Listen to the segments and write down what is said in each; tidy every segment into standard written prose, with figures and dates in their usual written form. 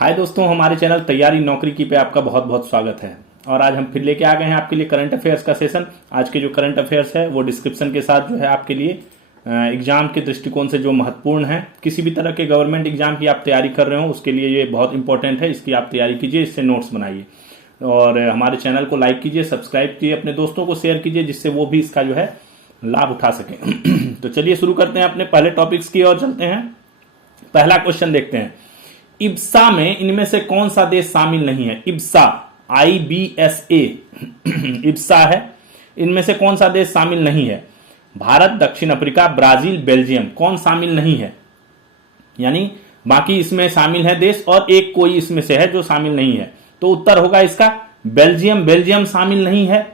हाय दोस्तों, हमारे चैनल तैयारी नौकरी की पे आपका बहुत बहुत स्वागत है। और आज हम फिर लेके आ गए हैं आपके लिए करंट अफेयर्स का सेशन। आज के जो करंट अफेयर्स है वो डिस्क्रिप्शन के साथ जो है आपके लिए एग्जाम के दृष्टिकोण से जो महत्वपूर्ण है, किसी भी तरह के गवर्नमेंट एग्जाम की आप तैयारी कर रहे हो उसके लिए ये बहुत इंपॉर्टेंट है। इसकी आप तैयारी कीजिए, इससे नोट्स बनाइए और हमारे चैनल को लाइक कीजिए, सब्सक्राइब कीजिए, अपने दोस्तों को शेयर कीजिए जिससे वो भी इसका जो है लाभ उठा सकें। तो चलिए शुरू करते हैं अपने पहले टॉपिक्स की ओर चलते हैं। पहला क्वेश्चन देखते हैं, इब्सा में इनमें से कौन सा देश शामिल नहीं है? इब्सा IBSA इब्सा है, इनमें से कौन सा देश शामिल नहीं है? भारत, दक्षिण अफ्रीका, ब्राजील, बेल्जियम। कौन शामिल नहीं है? यानी बाकी इसमें शामिल है देश और एक कोई इसमें से है जो शामिल नहीं है। तो उत्तर होगा इसका बेल्जियम। बेल्जियम शामिल नहीं है।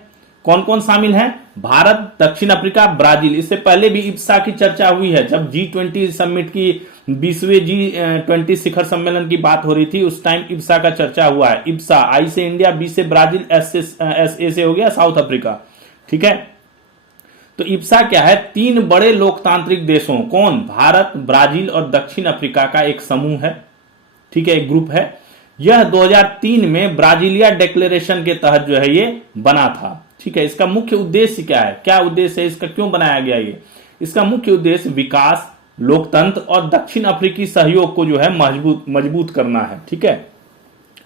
कौन कौन शामिल है? भारत, दक्षिण अफ्रीका, ब्राजील। इससे पहले भी इब्सा की चर्चा हुई है, जब G20 समिट की 20वें G20 शिखर सम्मेलन की बात हो रही थी, उस टाइम इब्सा का चर्चा हुआ है। इब्सा, I से इंडिया, B से ब्राजील, SA से हो गया साउथ अफ्रीका। ठीक है, तो इब्सा क्या है? तीन बड़े लोकतांत्रिक देशों, कौन? भारत, ब्राजील और दक्षिण अफ्रीका का एक समूह है। ठीक है, एक ग्रुप है। यह 2003 में ब्राजीलिया डिक्लेरेशन के तहत जो है ये बना था। ठीक है, इसका मुख्य उद्देश्य क्या है? क्या उद्देश्य है इसका? क्यों बनाया गया ये? इसका मुख्य उद्देश्य विकास, लोकतंत्र और दक्षिण अफ्रीकी सहयोग को जो है मजबूत करना है। ठीक है,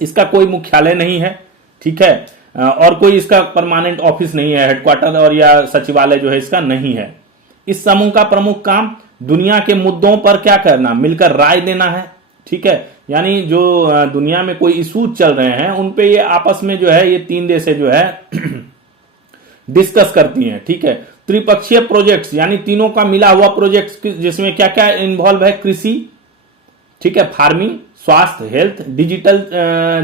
इसका कोई मुख्यालय नहीं है। ठीक है, और कोई इसका परमानेंट ऑफिस नहीं है, हेडक्वार्टर और या सचिवालय जो है इसका नहीं है। इस समूह का प्रमुख काम दुनिया के मुद्दों पर क्या करना? मिलकर राय देना है। ठीक है, यानी जो दुनिया में कोई इशूज चल रहे हैं उन पे ये आपस में जो है ये तीन देशें जो है डिस्कस करती हैं। ठीक है, त्रिपक्षीय प्रोजेक्ट्स यानी तीनों का मिला हुआ प्रोजेक्ट्स जिसमें क्या क्या इन्वॉल्व है? कृषि, ठीक है, फार्मिंग, स्वास्थ्य, हेल्थ, डिजिटल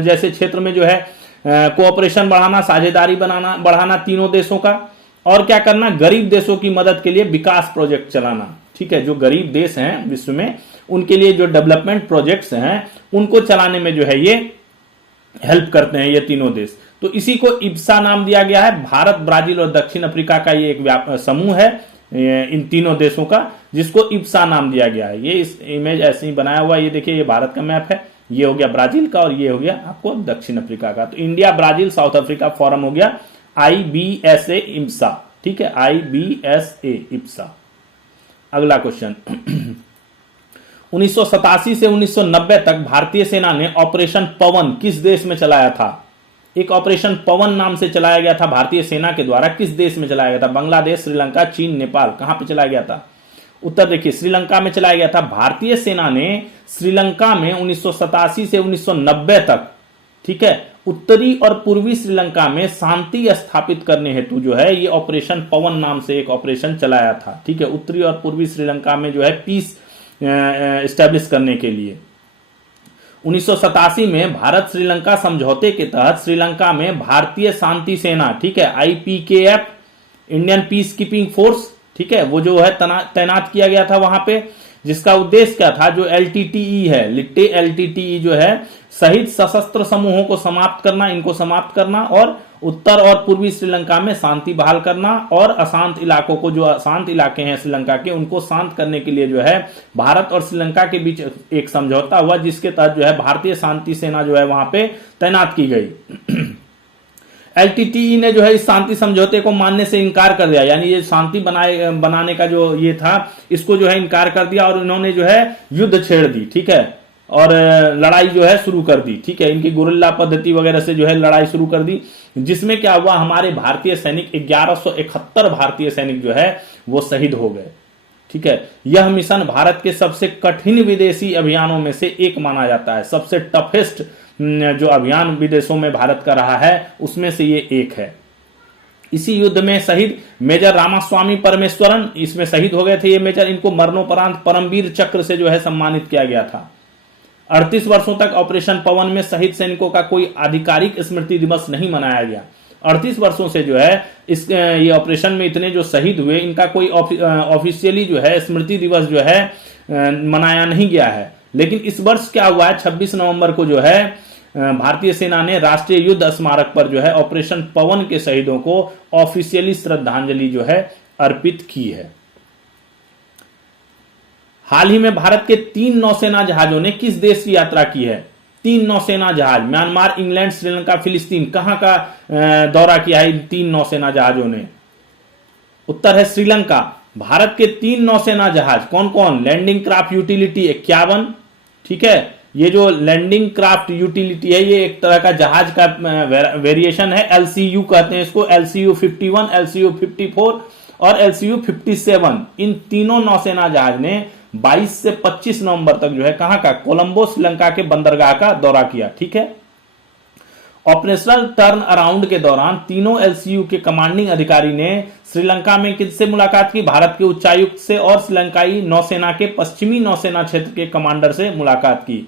जैसे क्षेत्र में जो है कोऑपरेशन बढ़ाना, साझेदारी बढ़ाना तीनों देशों का। और क्या करना? गरीब देशों की मदद के लिए विकास प्रोजेक्ट चलाना। ठीक है, जो गरीब देश हैं विश्व में उनके लिए जो डेवलपमेंट प्रोजेक्ट्स हैं उनको चलाने में जो है ये हेल्प करते हैं ये तीनों देश। तो इसी को इब्सा नाम दिया गया है। भारत, ब्राजील और दक्षिण अफ्रीका का ये एक समूह है इन तीनों देशों का, जिसको इब्सा नाम दिया गया है। ये इस इमेज ऐसे ही बनाया हुआ, ये देखिए, ये भारत का मैप है, ये हो गया ब्राजील का और ये हो गया आपको दक्षिण अफ्रीका का। तो India, Brazil, South Africa forum हो गया IBSA इब्सा। ठीक है, IBSA इब्सा। अगला क्वेश्चन 1987 से 1990 तक भारतीय सेना ने ऑपरेशन पवन किस देश में चलाया था? एक ऑपरेशन पवन नाम से चलाया गया था भारतीय सेना के द्वारा। किस देश में चलाया गया था? बांग्लादेश, श्रीलंका, चीन, नेपाल। कहां पे चलाया गया था? उत्तर देखिए, श्रीलंका में चलाया गया था। भारतीय सेना ने श्रीलंका में 1987 से 1990 तक, ठीक है, उत्तरी और पूर्वी श्रीलंका में शांति स्थापित करने हेतु जो है ये ऑपरेशन पवन नाम से एक ऑपरेशन चलाया था। ठीक है, उत्तरी और पूर्वी श्रीलंका में जो है पीस एस्टेब्लिश करने के लिए। 1987 में भारत श्रीलंका समझौते के तहत श्रीलंका में भारतीय शांति सेना, ठीक है, IPKF, Indian peace keeping force, ठीक है, वो जो है तैनात किया गया था वहां पे, जिसका उद्देश्य क्या था? जो LTTE है, लिट्टे LTTE जो है शहीद सशस्त्र समूहों को समाप्त करना, इनको समाप्त करना और उत्तर और पूर्वी श्रीलंका में शांति बहाल करना और अशांत इलाकों को, जो अशांत इलाके हैं श्रीलंका के, उनको शांत करने के लिए जो है भारत और श्रीलंका के बीच एक समझौता हुआ, जिसके तहत जो है भारतीय शांति सेना जो है वहां पे तैनात की गई। LTTE ने जो है इस शांति समझौते को मानने से इनकार कर दिया, यानी ये शांति बनाने का जो ये था इसको जो है इनकार कर दिया और इन्होंने जो है युद्ध छेड़ दी। ठीक है, और लड़ाई जो है शुरू कर दी। ठीक है, इनकी गुरिल्ला पद्धति वगैरह से जो है लड़ाई शुरू कर दी, जिसमें क्या हुआ? हमारे भारतीय सैनिक 1171 भारतीय सैनिक जो है वो शहीद हो गए। ठीक है, यह मिशन भारत के सबसे कठिन विदेशी अभियानों में से एक माना जाता है। सबसे टफेस्ट जो अभियान विदेशों में भारत का रहा है उसमें से ये एक है। इसी युद्ध में शहीद मेजर रामास्वामी परमेश्वरन इसमें शहीद हो गए थे ये मेजर। इनको मरणोपरांत परमवीर चक्र से जो है सम्मानित किया गया था। 38 वर्षों तक ऑपरेशन पवन में शहीद सैनिकों का कोई आधिकारिक स्मृति दिवस नहीं मनाया गया। 38 वर्षों से जो है इस ये ऑपरेशन में इतने जो शहीद हुए इनका कोई ऑफिशियली जो है स्मृति दिवस जो है मनाया नहीं गया है। लेकिन इस वर्ष क्या हुआ है? 26 नवंबर को जो है भारतीय सेना ने राष्ट्रीय युद्ध स्मारक पर जो है ऑपरेशन पवन के शहीदों को ऑफिशियली श्रद्धांजलि जो है अर्पित की है। हाल ही में भारत के 3 नौसेना जहाजों ने किस देश की यात्रा की है? 3 नौसेना जहाज, म्यांमार, इंग्लैंड, श्रीलंका, फिलिस्तीन, कहां का दौरा किया है इन 3 नौसेना जहाजों ने? उत्तर है श्रीलंका। भारत के 3 नौसेना जहाज कौन कौन? लैंडिंग क्राफ्ट यूटिलिटी 51, ठीक है, ये जो लैंडिंग क्राफ्ट यूटिलिटी है ये एक तरह का जहाज का वेरिएशन है, एलसीयू कहते हैं इसको, एलसीयू 51, एलसीयू 54 और एलसीयू 57। इन तीनों नौसेना जहाज ने 22 से 25 नवंबर तक जो है कहां का? कोलंबो, श्रीलंका के बंदरगाह का दौरा किया, ठीक है। ऑपरेशनल टर्न अराउंड के दौरान तीनों एलसीयू के कमांडिंग अधिकारी ने श्रीलंका में किससे मुलाकात की? भारत के उच्चायुक्त से और श्रीलंकाई नौसेना के पश्चिमी नौसेना क्षेत्र के कमांडर से मुलाकात की।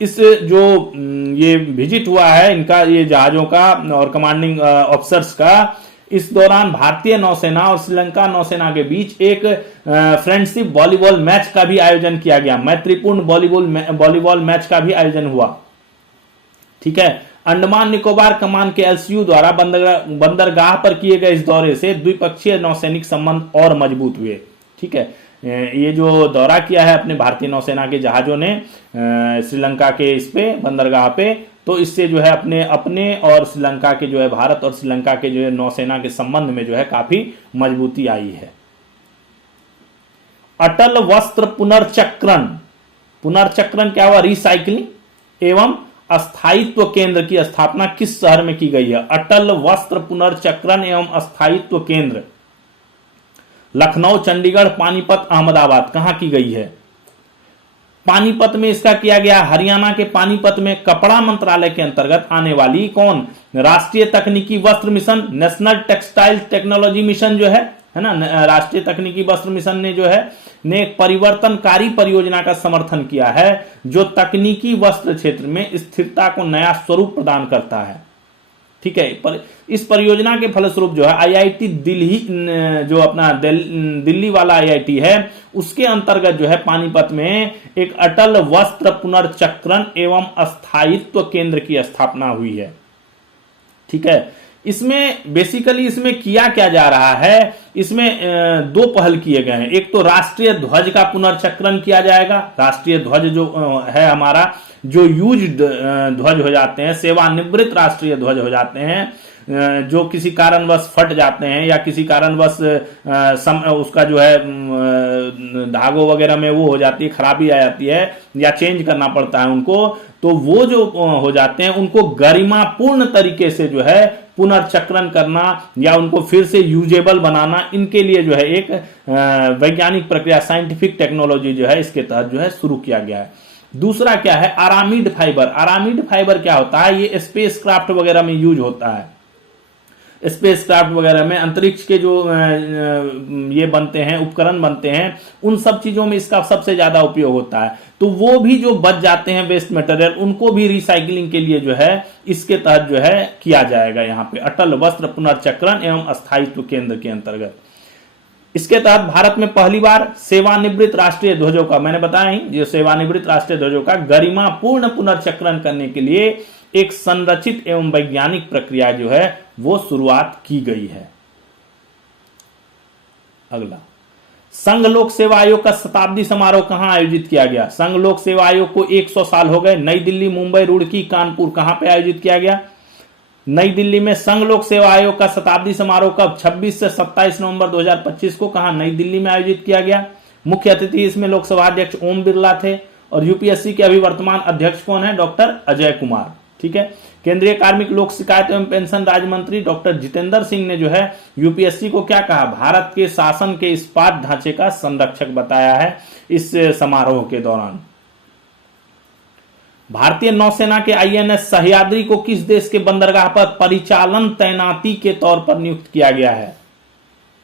इस जो ये विजिट हुआ है इनका, ये जहाजों का और कमांडिंग ऑफिसर्स का, इस दौरान भारतीय नौसेना और श्रीलंका नौसेना के बीच एक फ्रेंडशिप वॉलीबॉल मैच का भी आयोजन किया गया, मैत्रीपूर्ण वॉलीबॉल मैच का भी आयोजन हुआ, ठीक है। अंडमान निकोबार कमान के एलसीयू द्वारा बंदरगाह पर किए गए इस दौरे से द्विपक्षीय नौसैनिक संबंध और मजबूत हुए, ठीक है। ये जो दौरा किया है अपने भारतीय नौसेना के जहाजों ने श्रीलंका के इस पे बंदरगाह पे, तो इससे जो है अपने और श्रीलंका के जो है, भारत और श्रीलंका के जो है नौसेना के संबंध में जो है काफी मजबूती आई है। अटल वस्त्र पुनर्चक्रण, पुनर्चक्रण क्या हुआ? रिसाइकलिंग एवं अस्थायित्व केंद्र की स्थापना किस शहर में की गई है? अटल वस्त्र पुनर्चक्रण एवं अस्थायित्व केंद्र लखनऊ, चंडीगढ़, पानीपत, अहमदाबाद, कहां की गई है? पानीपत में इसका किया गया। हरियाणा के पानीपत में कपड़ा मंत्रालय के अंतर्गत आने वाली कौन? राष्ट्रीय तकनीकी वस्त्र mission, national textile technology mission जो है ना, राष्ट्रीय तकनीकी वस्त्र मिशन ने जो है ने एक परिवर्तनकारी परियोजना का समर्थन किया है जो तकनीकी वस्त्र क्षेत्र में स्थिरता को नया स्वरूप प्रदान करता है, ठीक है। पर इस परियोजना के फलस्वरूप जो है आईआईटी दिल्ली, जो अपना दिल्ली वाला आईआईटी है, उसके अंतर्गत जो है पानीपत में एक अटल वस्त्र पुनर्चक्रण एवं अस्थायित्व केंद्र की स्थापना हुई है, ठीक है। इसमें बेसिकली इसमें किया क्या जा रहा है? इसमें दो पहल किए गए हैं। एक तो राष्ट्रीय ध्वज का पुनर्चक्रण किया जाएगा। राष्ट्रीय ध्वज जो है हमारा, जो यूज्ड ध्वज हो जाते हैं, सेवानिवृत्त राष्ट्रीय ध्वज हो जाते हैं, जो किसी कारणवश फट जाते हैं या किसी कारणवश उसका जो है धागों वगैरह में वो हो जाती है, खराबी आ जाती है या चेंज करना पड़ता है उनको, तो वो जो हो जाते हैं उनको गरिमापूर्ण तरीके से जो है पुनर्चक्रण करना या उनको फिर से यूजेबल बनाना, इनके लिए जो है एक वैज्ञानिक प्रक्रिया, साइंटिफिक टेक्नोलॉजी जो है इसके तहत जो है शुरू किया गया है। दूसरा क्या है? आरामिड फाइबर। आरामिड फाइबर क्या होता है? ये स्पेस क्राफ्ट वगैरह में यूज होता है। स्पेस क्राफ्ट वगैरह में अंतरिक्ष के जो ये बनते हैं, उपकरण बनते हैं, उन सब चीजों में इसका सबसे ज्यादा उपयोग होता है। तो वो भी जो बच जाते हैं वेस्ट मटेरियल, उनको भी रिसाइकलिंग के लिए जो है इसके तहत जो है किया जाएगा। यहाँ पे अटल वस्त्र पुनर्चक्रण एवं अस्थायित्व केंद्र के अंतर्गत इसके तहत भारत में पहली बार सेवानिवृत्त राष्ट्रीय ध्वजों का, मैंने बताया ही, जो सेवानिवृत्त राष्ट्रीय ध्वजों का गरिमापूर्ण पुनर्चक्रण करने के लिए एक संरचित एवं वैज्ञानिक प्रक्रिया जो है वो शुरुआत की गई है। अगला, संघ लोक सेवा आयोग का शताब्दी समारोह कहां आयोजित किया गया? संघ लोक सेवा आयोग को 100 साल हो गए। नई दिल्ली, मुंबई, रुड़की, कानपुर, कहां पे आयोजित किया गया? नई दिल्ली में। संघ लोक सेवा आयोग का शताब्दी समारोह कब? 26 से 27 नवंबर 2025 को कहां? नई दिल्ली में आयोजित किया गया। मुख्य अतिथि इसमें लोकसभा अध्यक्ष ओम बिरला थे और यूपीएससी के अभी वर्तमान अध्यक्ष कौन है? डॉक्टर अजय कुमार, ठीक है। केंद्रीय कार्मिक लोक शिकायत एवं पेंशन राज्य मंत्री डॉक्टर जितेंद्र सिंह ने जो है यूपीएससी को क्या कहा? भारत के शासन के इस्पात ढांचे का संरक्षक बताया है इस समारोह के दौरान। भारतीय नौसेना के आईएनएस सह्याद्री को किस देश के बंदरगाह पर परिचालन तैनाती के तौर पर नियुक्त किया गया है?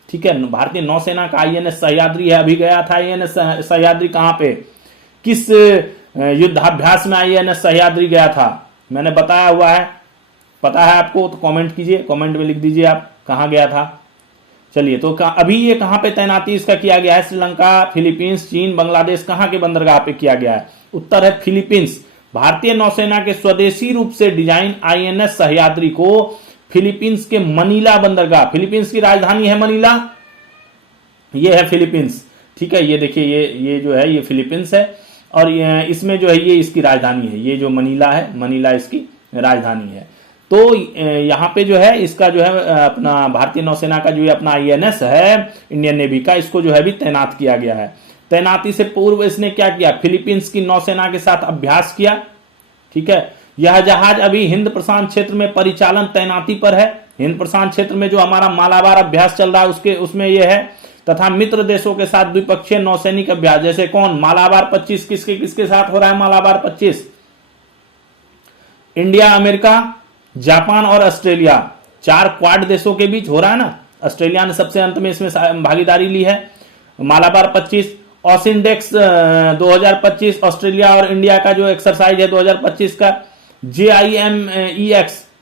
ठीक है, भारतीय नौसेना का आईएनएस सह्याद्री है, अभी गया था आईएनएस सह्याद्री। कहां पे, किस युद्धाभ्यास में आईएनएस सह्याद्री गया था? मैंने बताया हुआ है, पता है आपको तो कमेंट कीजिए, कमेंट में लिख दीजिए आप कहां गया था। चलिए, तो अभी ये कहां पे तैनाती इसका किया गया है? श्रीलंका, फिलीपींस, चीन, बांग्लादेश, कहां के बंदरगाह पे किया गया है? उत्तर है फिलीपींस। भारतीय नौसेना के स्वदेशी रूप से डिजाइन आईएनएस सह्याद्री को फिलीपींस के मनीला बंदरगाह, फिलीपींस की राजधानी है मनीला, ये है फिलीपींस, ठीक है। ये देखिए, ये जो है ये फिलीपींस है और इसमें जो है ये इसकी राजधानी है, ये जो मनीला है, मनीला इसकी राजधानी है। तो यहाँ पे जो है इसका जो है अपना भारतीय नौसेना का जो है अपना INS है इंडियन नेवी का, इसको जो है भी तैनात किया गया है। तैनाती से पूर्व इसने क्या किया, फिलीपींस की नौसेना के साथ अभ्यास किया। ठीक है, यह जहाज अभी हिंद प्रशांत क्षेत्र में परिचालन तैनाती पर है। हिंद प्रशांत क्षेत्र में जो हमारा मालाबार अभ्यास चल रहा है उसमें यह है, तथा मित्र देशों के साथ द्विपक्षीय नौसैनिक अभ्यास, जैसे कौन, मालाबार 25 किसके किसके साथ हो रहा है, मालाबार 25 इंडिया, अमेरिका, जापान और ऑस्ट्रेलिया, 4 क्वाड देशों के बीच हो रहा है ना। ऑस्ट्रेलिया ने सबसे अंत में इसमें भागीदारी ली है। मालाबार 25, ऑसिनडेक्स 2025 ऑस्ट्रेलिया और इंडिया का जो एक्सरसाइज है 2025 का।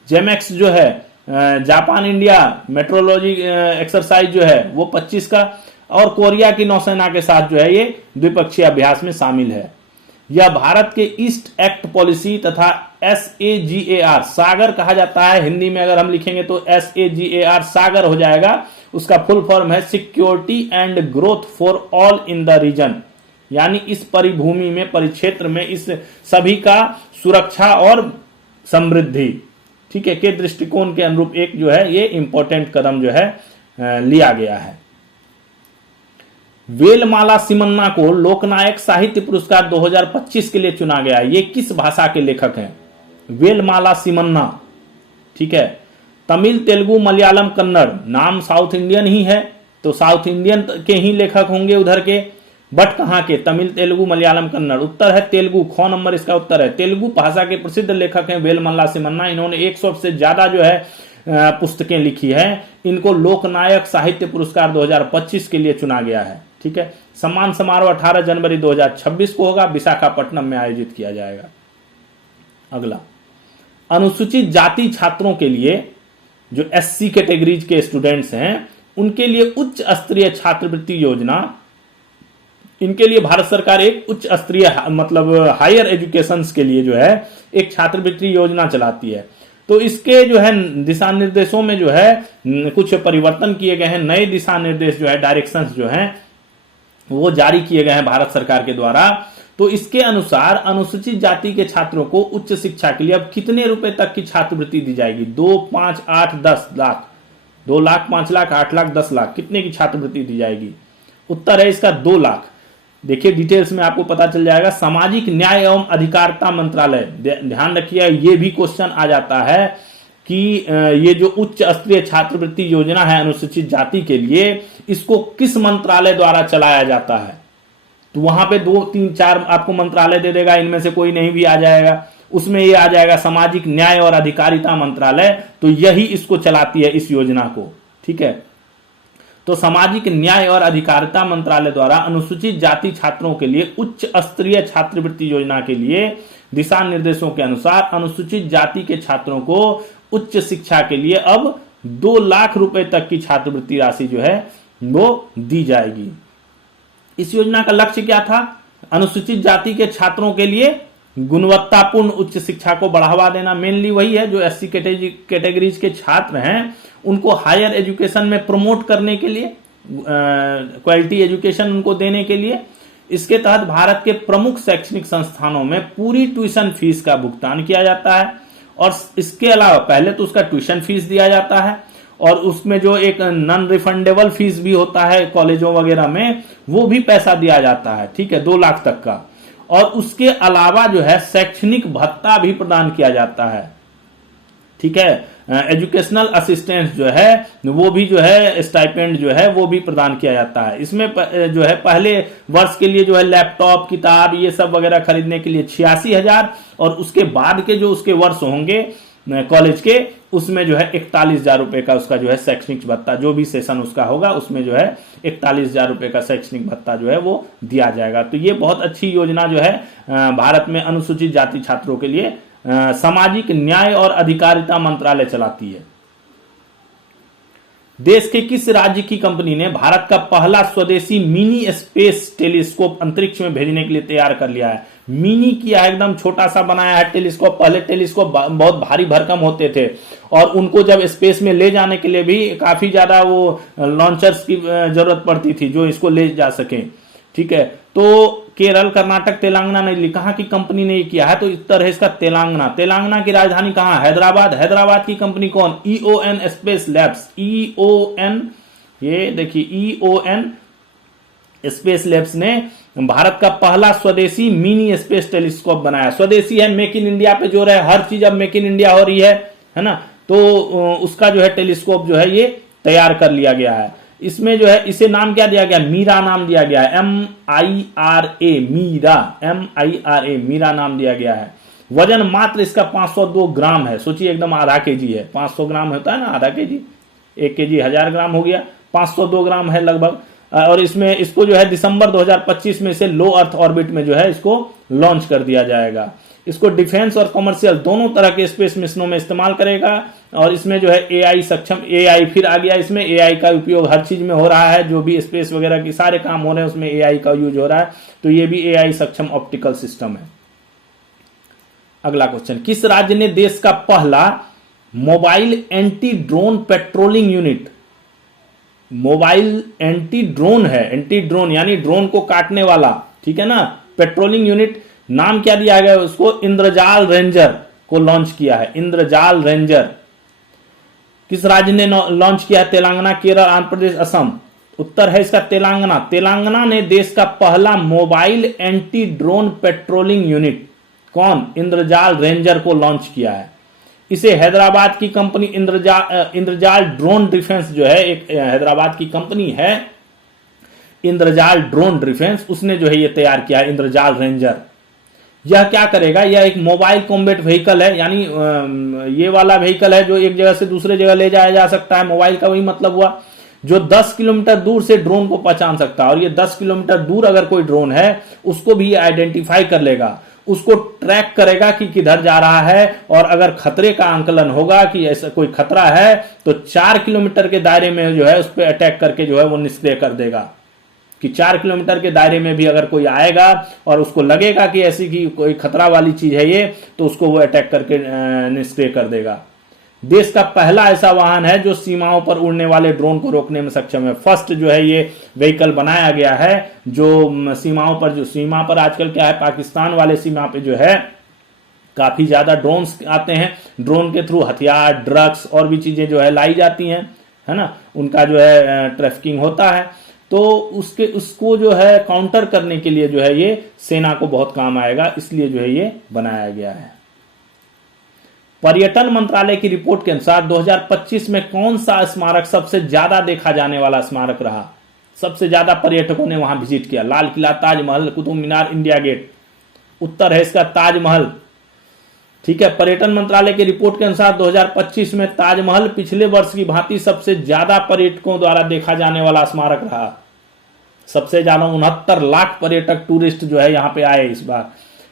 जेमेक्स जो है जापान इंडिया मेट्रोलॉजी एक्सरसाइज जो है वो 25 का, और कोरिया की नौसेना के साथ जो है ये द्विपक्षीय अभ्यास में शामिल है। यह भारत के ईस्ट एक्ट पॉलिसी तथा SAGAR सागर कहा जाता है, हिंदी में अगर हम लिखेंगे तो SAGAR सागर हो जाएगा। उसका फुल फॉर्म है security and growth for all in the region, यानी इस परिभूमि में, परिक्षेत्र में इस सभी का सुरक्षा और समृद्धि, ठीक है, के दृष्टिकोण के अनुरूप एक जो है ये इंपॉर्टेंट कदम जो है लिया गया है। वेलमाला सिमन्ना को लोकनायक साहित्य पुरस्कार 2025 के लिए चुना गया। ये किस भाषा के लेखक हैं? वेलमाला सिमन्ना, ठीक है, तमिल, तेलुगु, मलयालम, कन्नड़, नाम साउथ इंडियन ही है, तो साउथ इंडियन के ही लेखक होंगे उधर के, बट कहां के, तमिल, तेलुगु, मलयालम, कन्नड़। उत्तर है तेलुगु, ख नंबर इसका उत्तर है। तेलुगु भाषा के प्रसिद्ध लेखक हैं वेलमाला सिमन्ना। इन्होंने 100 से ज्यादा जो है पुस्तकें लिखी है। इनको लोकनायक साहित्य पुरस्कार 2025 के लिए चुना गया है। ठीक है, सम्मान समारोह 18 जनवरी 2026 को होगा, विशाखापट्टनम में आयोजित किया जाएगा। अगला, अनुसूचित जाति छात्रों के लिए, जो SC कैटेगरीज के स्टूडेंट्स हैं, उनके लिए उच्च स्तरीय छात्रवृत्ति योजना, इनके लिए भारत सरकार एक उच्च स्तरीय मतलब हायर एजुकेशन के लिए जो है एक छात्रवृत्ति योजना चलाती है। तो इसके जो है दिशा निर्देशों में जो है कुछ परिवर्तन किए गए हैं। नए दिशा निर्देश जो है, डायरेक्शंस जो हैं वो जारी किए गए हैं भारत सरकार के द्वारा। तो इसके अनुसार अनुसूचित जाति के छात्रों को उच्च शिक्षा के लिए अब कितने रुपए तक की छात्रवृत्ति दी जाएगी? 2, 5, 8, 10 लाख, 2 लाख, 5 लाख, 8 लाख, 10 लाख, कितने की छात्रवृत्ति दी जाएगी? उत्तर है इसका 2 लाख। देखिए डिटेल्स में आपको पता चल जाएगा। सामाजिक न्याय एवं अधिकारिता मंत्रालय, ध्यान रखिए ये भी क्वेश्चन आ जाता है कि ये जो उच्च स्तरीय छात्रवृत्ति योजना है अनुसूचित जाति के लिए, इसको किस मंत्रालय द्वारा चलाया जाता है? तो वहां पे 2, 3, 4 आपको मंत्रालय दे देगा, इनमें से कोई नहीं भी आ जाएगा। उसमें ये आ जाएगा सामाजिक न्याय और अधिकारिता मंत्रालय, तो यही इसको चलाती है इस योजना को। ठीक है, तो सामाजिक न्याय और अधिकारिता मंत्रालय द्वारा अनुसूचित जाति छात्रों के लिए उच्च स्तरीय छात्रवृत्ति योजना के लिए दिशा निर्देशों के अनुसार अनुसूचित जाति के छात्रों को उच्च शिक्षा के लिए अब 2 लाख रुपए तक की छात्रवृत्ति राशि जो है वो दी जाएगी। इस योजना का लक्ष्य क्या था? अनुसूचित जाति के छात्रों के लिए गुणवत्तापूर्ण उच्च शिक्षा को बढ़ावा देना। मेनली वही है, जो SC कैटेगरीज के छात्र हैं उनको हायर एजुकेशन में प्रमोट करने के लिए, क्वालिटी एजुकेशन उनको देने के लिए। इसके तहत भारत के प्रमुख शैक्षणिक संस्थानों में पूरी ट्यूशन फीस का भुगतान किया जाता है, और इसके अलावा पहले तो उसका ट्यूशन फीस दिया जाता है, और उसमें जो एक नॉन रिफंडेबल फीस भी होता है कॉलेजों वगैरह में, वो भी पैसा दिया जाता है। ठीक है, 2 लाख तक का। और उसके अलावा जो है शैक्षणिक भत्ता भी प्रदान किया जाता है। ठीक है, एजुकेशनल असिस्टेंस जो है वो भी जो है, स्टाइपेंड जो है वो भी प्रदान किया जाता है। इसमें जो है पहले वर्ष के लिए जो है लैपटॉप, किताब, ये सब वगैरह खरीदने के लिए 86,000, और उसके बाद के जो उसके वर्ष होंगे कॉलेज के, उसमें जो है 41,000 रुपए का उसका जो है शैक्षणिक भत्ता, जो भी सेशन उसका होगा उसमें जो है 41,000 रुपए का शैक्षणिक भत्ता जो है वो दिया जाएगा। तो ये बहुत अच्छी योजना जो है भारत में अनुसूचित जाति छात्रों के लिए सामाजिक न्याय और अधिकारिता मंत्रालय चलाती है। देश के किस राज्य की कंपनी ने भारत का पहला स्वदेशी मिनी स्पेस टेलीस्कोप अंतरिक्ष में भेजने के लिए तैयार कर लिया है? मिनी किया है, एकदम छोटा सा बनाया है टेलीस्कोप। पहले टेलीस्कोप बहुत भारी भरकम होते थे, और उनको जब स्पेस में ले जाने के लिए भी काफी ज्यादा वो लॉन्चर्स की जरूरत पड़ती थी जो इसको ले जा सके। ठीक है, तो केरल, कर्नाटक, तेलंगाना नहीं लिखा, कहाँ की कंपनी ने ये किया है, तो उत्तर है इसका तेलंगाना। तेलंगाना की राजधानी कहाँ? हैदराबाद। हैदराबाद की कंपनी कौन? EON space labs. EON, ये देखिए EON स्पेस लैब्स ने भारत का पहला स्वदेशी मिनी स्पेस टेलीस्कोप बनाया। स्वदेशी है, मेक इन इंडिया पे जोर है, हर चीज अब मेक इन इंडिया हो रही है ना, तो उसका जो है टेलीस्कोप जो है ये तैयार कर लिया गया है। इसमें जो है इसे नाम क्या दिया गया? मीरा नाम दिया गया है, MIRA, मीरा, MIRA, मीरा नाम दिया गया है। वजन मात्र इसका 502 ग्राम है। सोचिए एकदम आधा केजी है। 500 ग्राम होता है ना, आधा केजी, 1 केजी 1000 ग्राम हो गया, 502 ग्राम है लगभग। और इसमें इसको जो है दिसंबर 2025 में से लो अर्थ ऑर्बिट में जो है इसको लॉन्च कर दिया जाएगा। इसको डिफेंस और कमर्शियल दोनों तरह के स्पेस मिशनों में इस्तेमाल करेगा। और इसमें जो है AI सक्षम, AI फिर आ गया, इसमें AI का उपयोग हर चीज में हो रहा है, जो भी स्पेस वगैरह की सारे काम हो रहे हैं उसमें AI का यूज हो रहा है, तो ये भी AI सक्षम ऑप्टिकल सिस्टम है। अगला क्वेश्चन, किस राज्य ने देश का पहला mobile anti drone patrolling unit, mobile anti drone है, एंटी ड्रोन यानी ड्रोन को काटने वाला, ठीक है ना, पेट्रोलिंग यूनिट, नाम क्या दिया गया उसको? इंद्रजाल रेंजर को लॉन्च किया है। इंद्रजाल रेंजर किस राज्य ने लॉन्च किया है? तेलंगाना, केरल, आंध्र प्रदेश, असम। उत्तर है इसका तेलंगाना। तेलंगाना ने देश का पहला mobile anti drone patrolling unit, कौन? इंद्रजाल रेंजर को लॉन्च किया है। इसे हैदराबाद की कंपनी इंद्रजाल ड्रोन डिफेंस जो है, एक हैदराबाद की कंपनी है इंद्रजाल ड्रोन डिफेंस, उसने जो है ये तैयार किया है इंद्रजाल रेंजर। यह क्या करेगा? यह एक मोबाइल कॉम्बैट व्हीकल है, यानी ये वाला व्हीकल है जो एक जगह से दूसरे जगह ले जाया जा सकता है। मोबाइल का वही मतलब हुआ, जो 10 किलोमीटर दूर से ड्रोन को पहचान सकता है। और ये 10 किलोमीटर दूर अगर कोई ड्रोन है उसको भी ये आइडेंटिफाई कर लेगा, उसको ट्रैक करेगा कि किधर जा रहा है। और अगर खतरे का आंकलन होगा कि ऐसा कोई खतरा है तो 4 किलोमीटर के दायरे में जो है उस पर अटैक करके जो है वो निष्क्रिय कर देगा। कि 4 किलोमीटर के दायरे में भी अगर कोई आएगा और उसको लगेगा कि ऐसी की कोई खतरा वाली चीज है ये, तो उसको वो अटैक करके निष्क्रिय कर देगा। देश का पहला ऐसा वाहन है जो सीमाओं पर उड़ने वाले ड्रोन को रोकने में सक्षम है। फर्स्ट जो है ये व्हीकल बनाया गया है जो सीमाओं पर, जो सीमा पर आजकल क्या है, पाकिस्तान वाले सीमा पे जो है काफी ज्यादा ड्रोन्स आते हैं। ड्रोन के थ्रू हथियार, ड्रग्स और भी चीजें जो है लाई जाती हैं, है ना, उनका जो है ट्रैफिकिंग होता है। तो उसको जो है काउंटर करने के लिए जो है ये सेना को बहुत काम आएगा, इसलिए जो है ये बनाया गया है। पर्यटन मंत्रालय की रिपोर्ट के अनुसार 2025 में कौन सा स्मारक सबसे ज्यादा देखा जाने वाला स्मारक रहा? सबसे ज्यादा पर्यटकों ने वहां विजिट किया। Lal Qila, Taj Mahal, Qutub Minar, India gate. उत्तर है इसका ताजमहल। ठीक है, पर्यटन मंत्रालय की रिपोर्ट के अनुसार 2025 में ताजमहल पिछले वर्ष की भांति सबसे ज्यादा पर्यटकों द्वारा देखा जाने वाला स्मारक रहा। सबसे ज्यादा 69 लाख पर्यटक टूरिस्ट जो है यहाँ पे आए इस बार।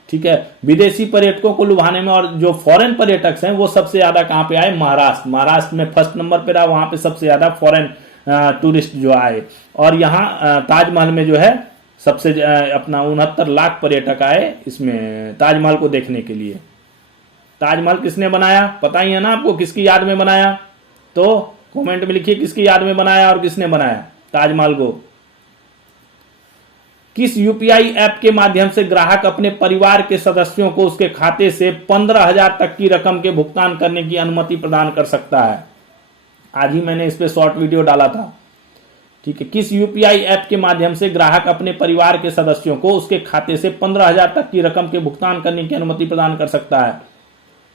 ठीक है, विदेशी पर्यटकों को लुभाने में, और जो फॉरेन पर्यटक हैं वो सबसे ज्यादा कहां पे आए? महाराष्ट्र। महाराष्ट्र में फर्स्ट नंबर पे रहा, वहां पे सबसे ज्यादा फॉरेन टूरिस्ट जो आए। और यहाँ ताजमहल में जो है सबसे अपना 69 लाख पर्यटक आए इसमें ताजमहल को देखने के लिए। ताजमहल किसने बनाया? पता ही है ना आपको, किसकी याद में बनाया? तो कमेंट में लिखिए किसकी याद में बनाया और किसने बनाया ताजमहल को। किस यूपीआई ऐप के माध्यम से ग्राहक अपने परिवार के सदस्यों को उसके खाते से 15,000 तक की रकम के भुगतान करने की अनुमति प्रदान कर सकता है? आज ही मैंने इस पे शॉर्ट वीडियो डाला था। ठीक है, किस यूपीआई ऐप के माध्यम से ग्राहक अपने परिवार के सदस्यों को उसके खाते से 15,000 तक की रकम के भुगतान करने की अनुमति प्रदान कर सकता है?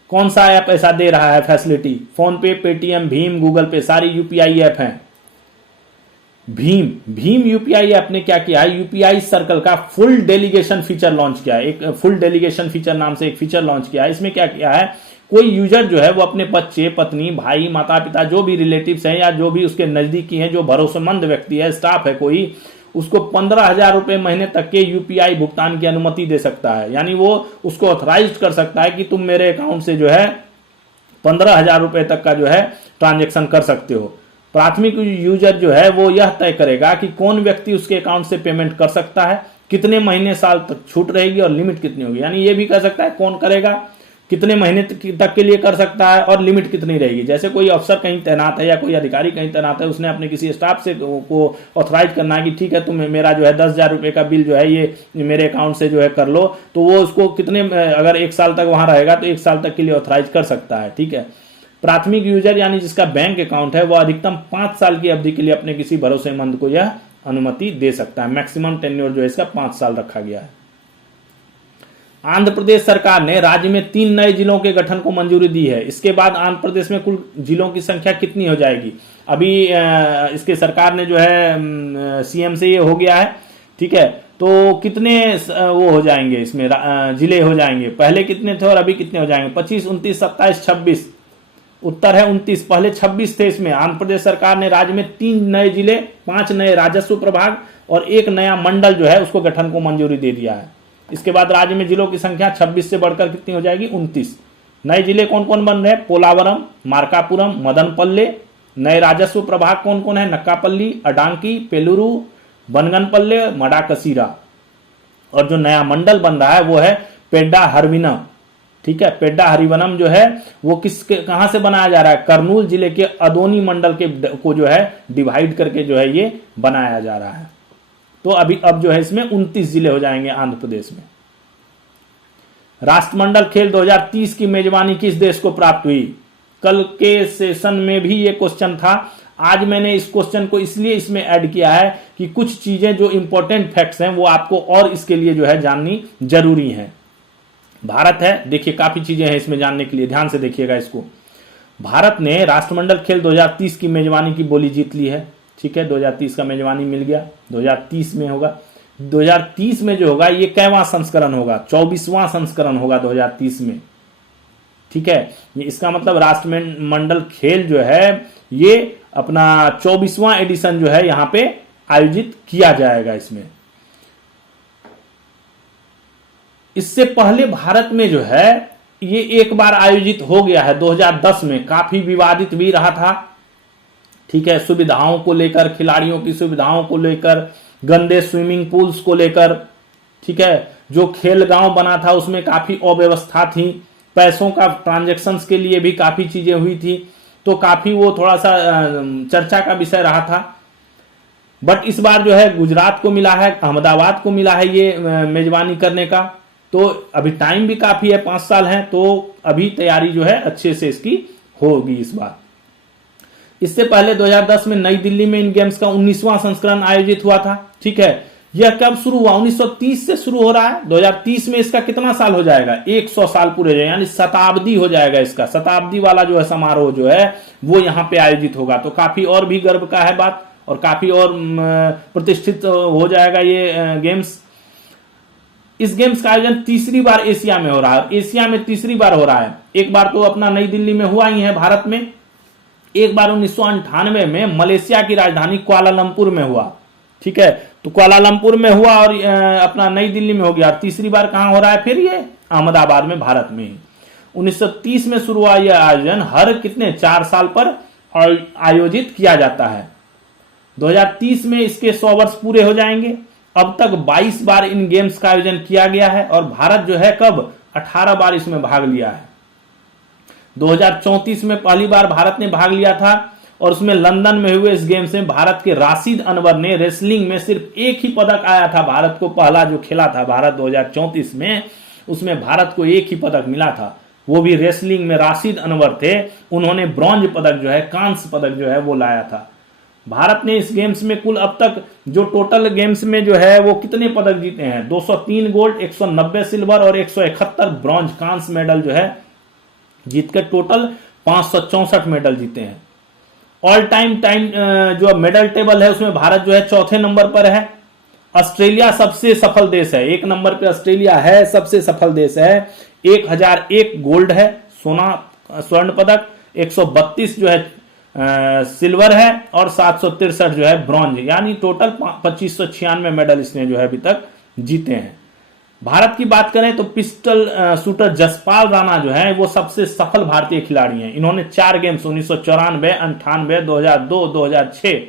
कौन सा ऐप ऐसा दे रहा है फैसिलिटी? फोन पे, पेटीएम, भीम, गूगल पे, सारी यूपीआई ऐप हैं। भीम यूपीआई ऐप ने क्या किया है? यूपीआई सर्कल का फुल डेलीगेशन फीचर लॉन्च किया है। एक फुल डेलीगेशन फीचर नाम से एक फीचर लॉन्च किया है। इसमें क्या किया है, कोई यूजर जो है वो अपने बच्चे, पत्नी, भाई, माता पिता, जो भी रिलेटिव्स हैं या जो भी उसके नजदीकी हैं, जो भरोसेमंद व्यक्ति है, स्टाफ है कोई, उसको 15,000 रुपए महीने तक के यूपीआई भुगतान की अनुमति दे सकता है। यानी वो उसको ऑथराइज कर सकता है कि तुम मेरे अकाउंट से जो है 15,000 रुपए तक का जो है ट्रांजेक्शन कर सकते हो। प्राथमिक यूजर जो है वो यह तय करेगा कि कौन व्यक्ति उसके अकाउंट से पेमेंट कर सकता है, कितने महीने साल तक छूट रहेगी और लिमिट कितनी होगी। यानी ये भी कर सकता है कौन करेगा, कितने महीने तक के लिए कर सकता है और लिमिट कितनी रहेगी। जैसे कोई अफसर कहीं तैनात है या कोई अधिकारी कहीं तैनात है, उसने अपने किसी स्टाफ से को ऑथराइज करना है कि ठीक है तुम मेरा जो है 10,000 रुपये का बिल जो है ये मेरे अकाउंट से जो है कर लो, तो वो उसको कितने, अगर 1 साल तक वहां रहेगा तो 1 साल तक के लिए ऑथराइज कर सकता है। ठीक है। प्राथमिक यूजर यानी जिसका बैंक अकाउंट है, वह अधिकतम 5 साल की अवधि के लिए अपने किसी भरोसेमंद को यह अनुमति दे सकता है। मैक्सिमम टेन्योर जो है इसका 5 साल रखा गया है। आंध्र प्रदेश सरकार ने राज्य में 3 नए जिलों के गठन को मंजूरी दी है। इसके बाद आंध्र प्रदेश में कुल जिलों की संख्या कितनी हो जाएगी? अभी इसके सरकार ने जो है सीएम से ये हो गया है। ठीक है, तो कितने वो हो जाएंगे इसमें जिले हो जाएंगे? पहले कितने थे और अभी कितने हो जाएंगे? 25, 29, 27, 26। उत्तर है 29। पहले 26 थे। इसमें आंध्र प्रदेश सरकार ने राज्य में 3 नए जिले, 5 नए राजस्व प्रभाग और 1 नया मंडल जो है उसको गठन को मंजूरी दे दिया है। इसके बाद राज्य में जिलों की संख्या 26 से बढ़कर कितनी हो जाएगी? 29। नए जिले कौन कौन बन रहे हैं? पोलावरम, मार्कापुरम, मदनपल्ले। नए राजस्व प्रभाग कौन कौन है? नक्कापल्ली, अडांकी, पेलुरु, बनगनपल्ले, मडाकसीरा। और जो नया मंडल बन रहा है वो है पेड्डा हरविनम। ठीक है, पेड्डा हरिवनम जो है वो कहां से बनाया जा रहा है? कर्नूल जिले के अदोनी मंडल के को जो है डिवाइड करके जो है ये बनाया जा रहा है। तो अब जो है इसमें 29 जिले हो जाएंगे आंध्र प्रदेश में। राष्ट्रमंडल खेल 2030 की मेजबानी किस देश को प्राप्त हुई? कल के सेशन में भी ये क्वेश्चन था। आज मैंने इस क्वेश्चन को इसलिए इसमें ऐड किया है कि कुछ चीजें जो इंपॉर्टेंट फैक्ट्स हैं वो आपको और इसके लिए जो है जाननी जरूरी है। भारत है, देखिए काफी चीजें हैं इसमें जानने के लिए, ध्यान से देखिएगा इसको। भारत ने राष्ट्रमंडल खेल 2030 की मेजबानी की बोली जीत ली है। ठीक है, 2030 का मेजबानी मिल गया। 2030 में होगा। 2030 में जो होगा ये कैवां संस्करण होगा? 24वां संस्करण होगा 2030 में। ठीक है, ये इसका मतलब राष्ट्रमंडल खेल जो है ये अपना 24वां एडिशन जो है यहां पे आयोजित किया जाएगा इसमें। इससे पहले भारत में जो है ये एक बार आयोजित हो गया है 2010 में, काफी विवादित भी रहा था। ठीक है, सुविधाओं को लेकर, खिलाड़ियों की सुविधाओं को लेकर, गंदे स्विमिंग पूल्स को लेकर। ठीक है, जो खेल गांव बना था उसमें काफी अव्यवस्था थी, पैसों का ट्रांजैक्शंस के लिए भी काफी चीजें हुई थी, तो काफी वो थोड़ा सा चर्चा का विषय रहा था। बट इस बार जो है गुजरात को मिला है, अहमदाबाद को मिला है ये मेजबानी करने का। तो अभी टाइम भी काफी है, 5 साल है, तो अभी तैयारी जो है अच्छे से इसकी होगी इस बार। इससे पहले 2010 में नई दिल्ली में इन गेम्स का 19वां संस्करण आयोजित हुआ था। ठीक है, यह कब शुरू हुआ? 1930 से शुरू हो रहा है। 2030 में इसका कितना साल हो जाएगा? 100 साल पूरे हो जाएगा, यानी शताब्दी हो जाएगा इसका। शताब्दी वाला जो है समारोह जो है वो यहाँ पे आयोजित होगा, तो काफी और भी गर्व का है बात और काफी और प्रतिष्ठित हो जाएगा ये गेम्स। इस गेम्स का आयोजन तीसरी बार एशिया में हो रहा है। एशिया में तीसरी बार हो रहा है। एक बार तो अपना नई दिल्ली में हुआ ही है भारत में, एक बार 1998 में मलेशिया की राजधानी कुआलालंपुर में हुआ। ठीक है, तो कुआलालंपुर में हुआ और अपना नई दिल्ली में हो गया। तीसरी बार कहां हो रहा है फिर? ये अहमदाबाद में, भारत में ही। 1930 में शुरू हुआ यह आयोजन हर कितने 4 साल पर आयोजित किया जाता है। 2030 में इसके 100 वर्ष पूरे हो जाएंगे। अब तक 22 बार इन गेम्स का आयोजन किया गया है और भारत जो है कब 18 बार इसमें भाग लिया है। 2034 में पहली बार भारत ने भाग लिया था और उसमें लंदन में हुए इस गेम्स में भारत के राशिद अनवर ने रेसलिंग में सिर्फ एक ही पदक आया था भारत को। पहला जो खेला था भारत 2034 में, उसमें भारत को एक ही पदक मिला था, वो भी रेसलिंग में राशिद अनवर थे। उन्होंने ब्रॉन्ज पदक जो है, कांस्य पदक जो है वो लाया था। भारत ने इस गेम्स में कुल अब तक जो टोटल गेम्स में जो है वो कितने पदक जीते हैं? 203 गोल्ड, 190 सिल्वर और 171 ब्रॉन्ज कांस्य मेडल जो है जीतकर टोटल 564 मेडल जीते हैं। ऑल टाइम जो मेडल टेबल है उसमें भारत जो है 4थे नंबर पर है। ऑस्ट्रेलिया सबसे सफल देश है, 1 नंबर पे ऑस्ट्रेलिया है, सबसे सफल देश है। 1001 गोल्ड है, स्वर्ण पदक, 132 जो है सिल्वर है और 763 जो है ब्रॉन्ज, यानी टोटल 2596 मेडल इसने जो है अभी तक जीते हैं। भारत की बात करें तो पिस्टल शूटर जसपाल राणा जो है वो सबसे सफल भारतीय खिलाड़ी हैं। इन्होंने 4 गेम्स 1994, 98, 2002, 2006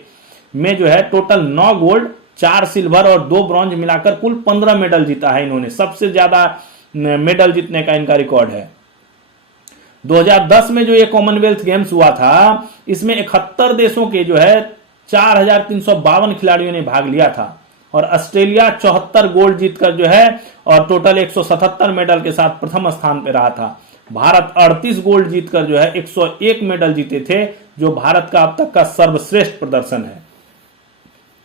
में जो है टोटल 9 गोल्ड, 4 सिल्वर और 2 ब्रॉन्ज मिलाकर कुल 15 मेडल जीता है इन्होंने। सबसे ज्यादा मेडल जीतने का इनका रिकॉर्ड है। 2010 में जो ये कॉमनवेल्थ गेम्स हुआ था, इसमें 71 देशों के जो है 4352 खिलाड़ियों ने भाग लिया था और ऑस्ट्रेलिया 74 गोल्ड जीतकर जो है और टोटल 177 मेडल के साथ प्रथम स्थान पर रहा था। भारत 38 गोल्ड जीतकर जो है 101 मेडल जीते थे, जो भारत का अब तक का सर्वश्रेष्ठ प्रदर्शन है।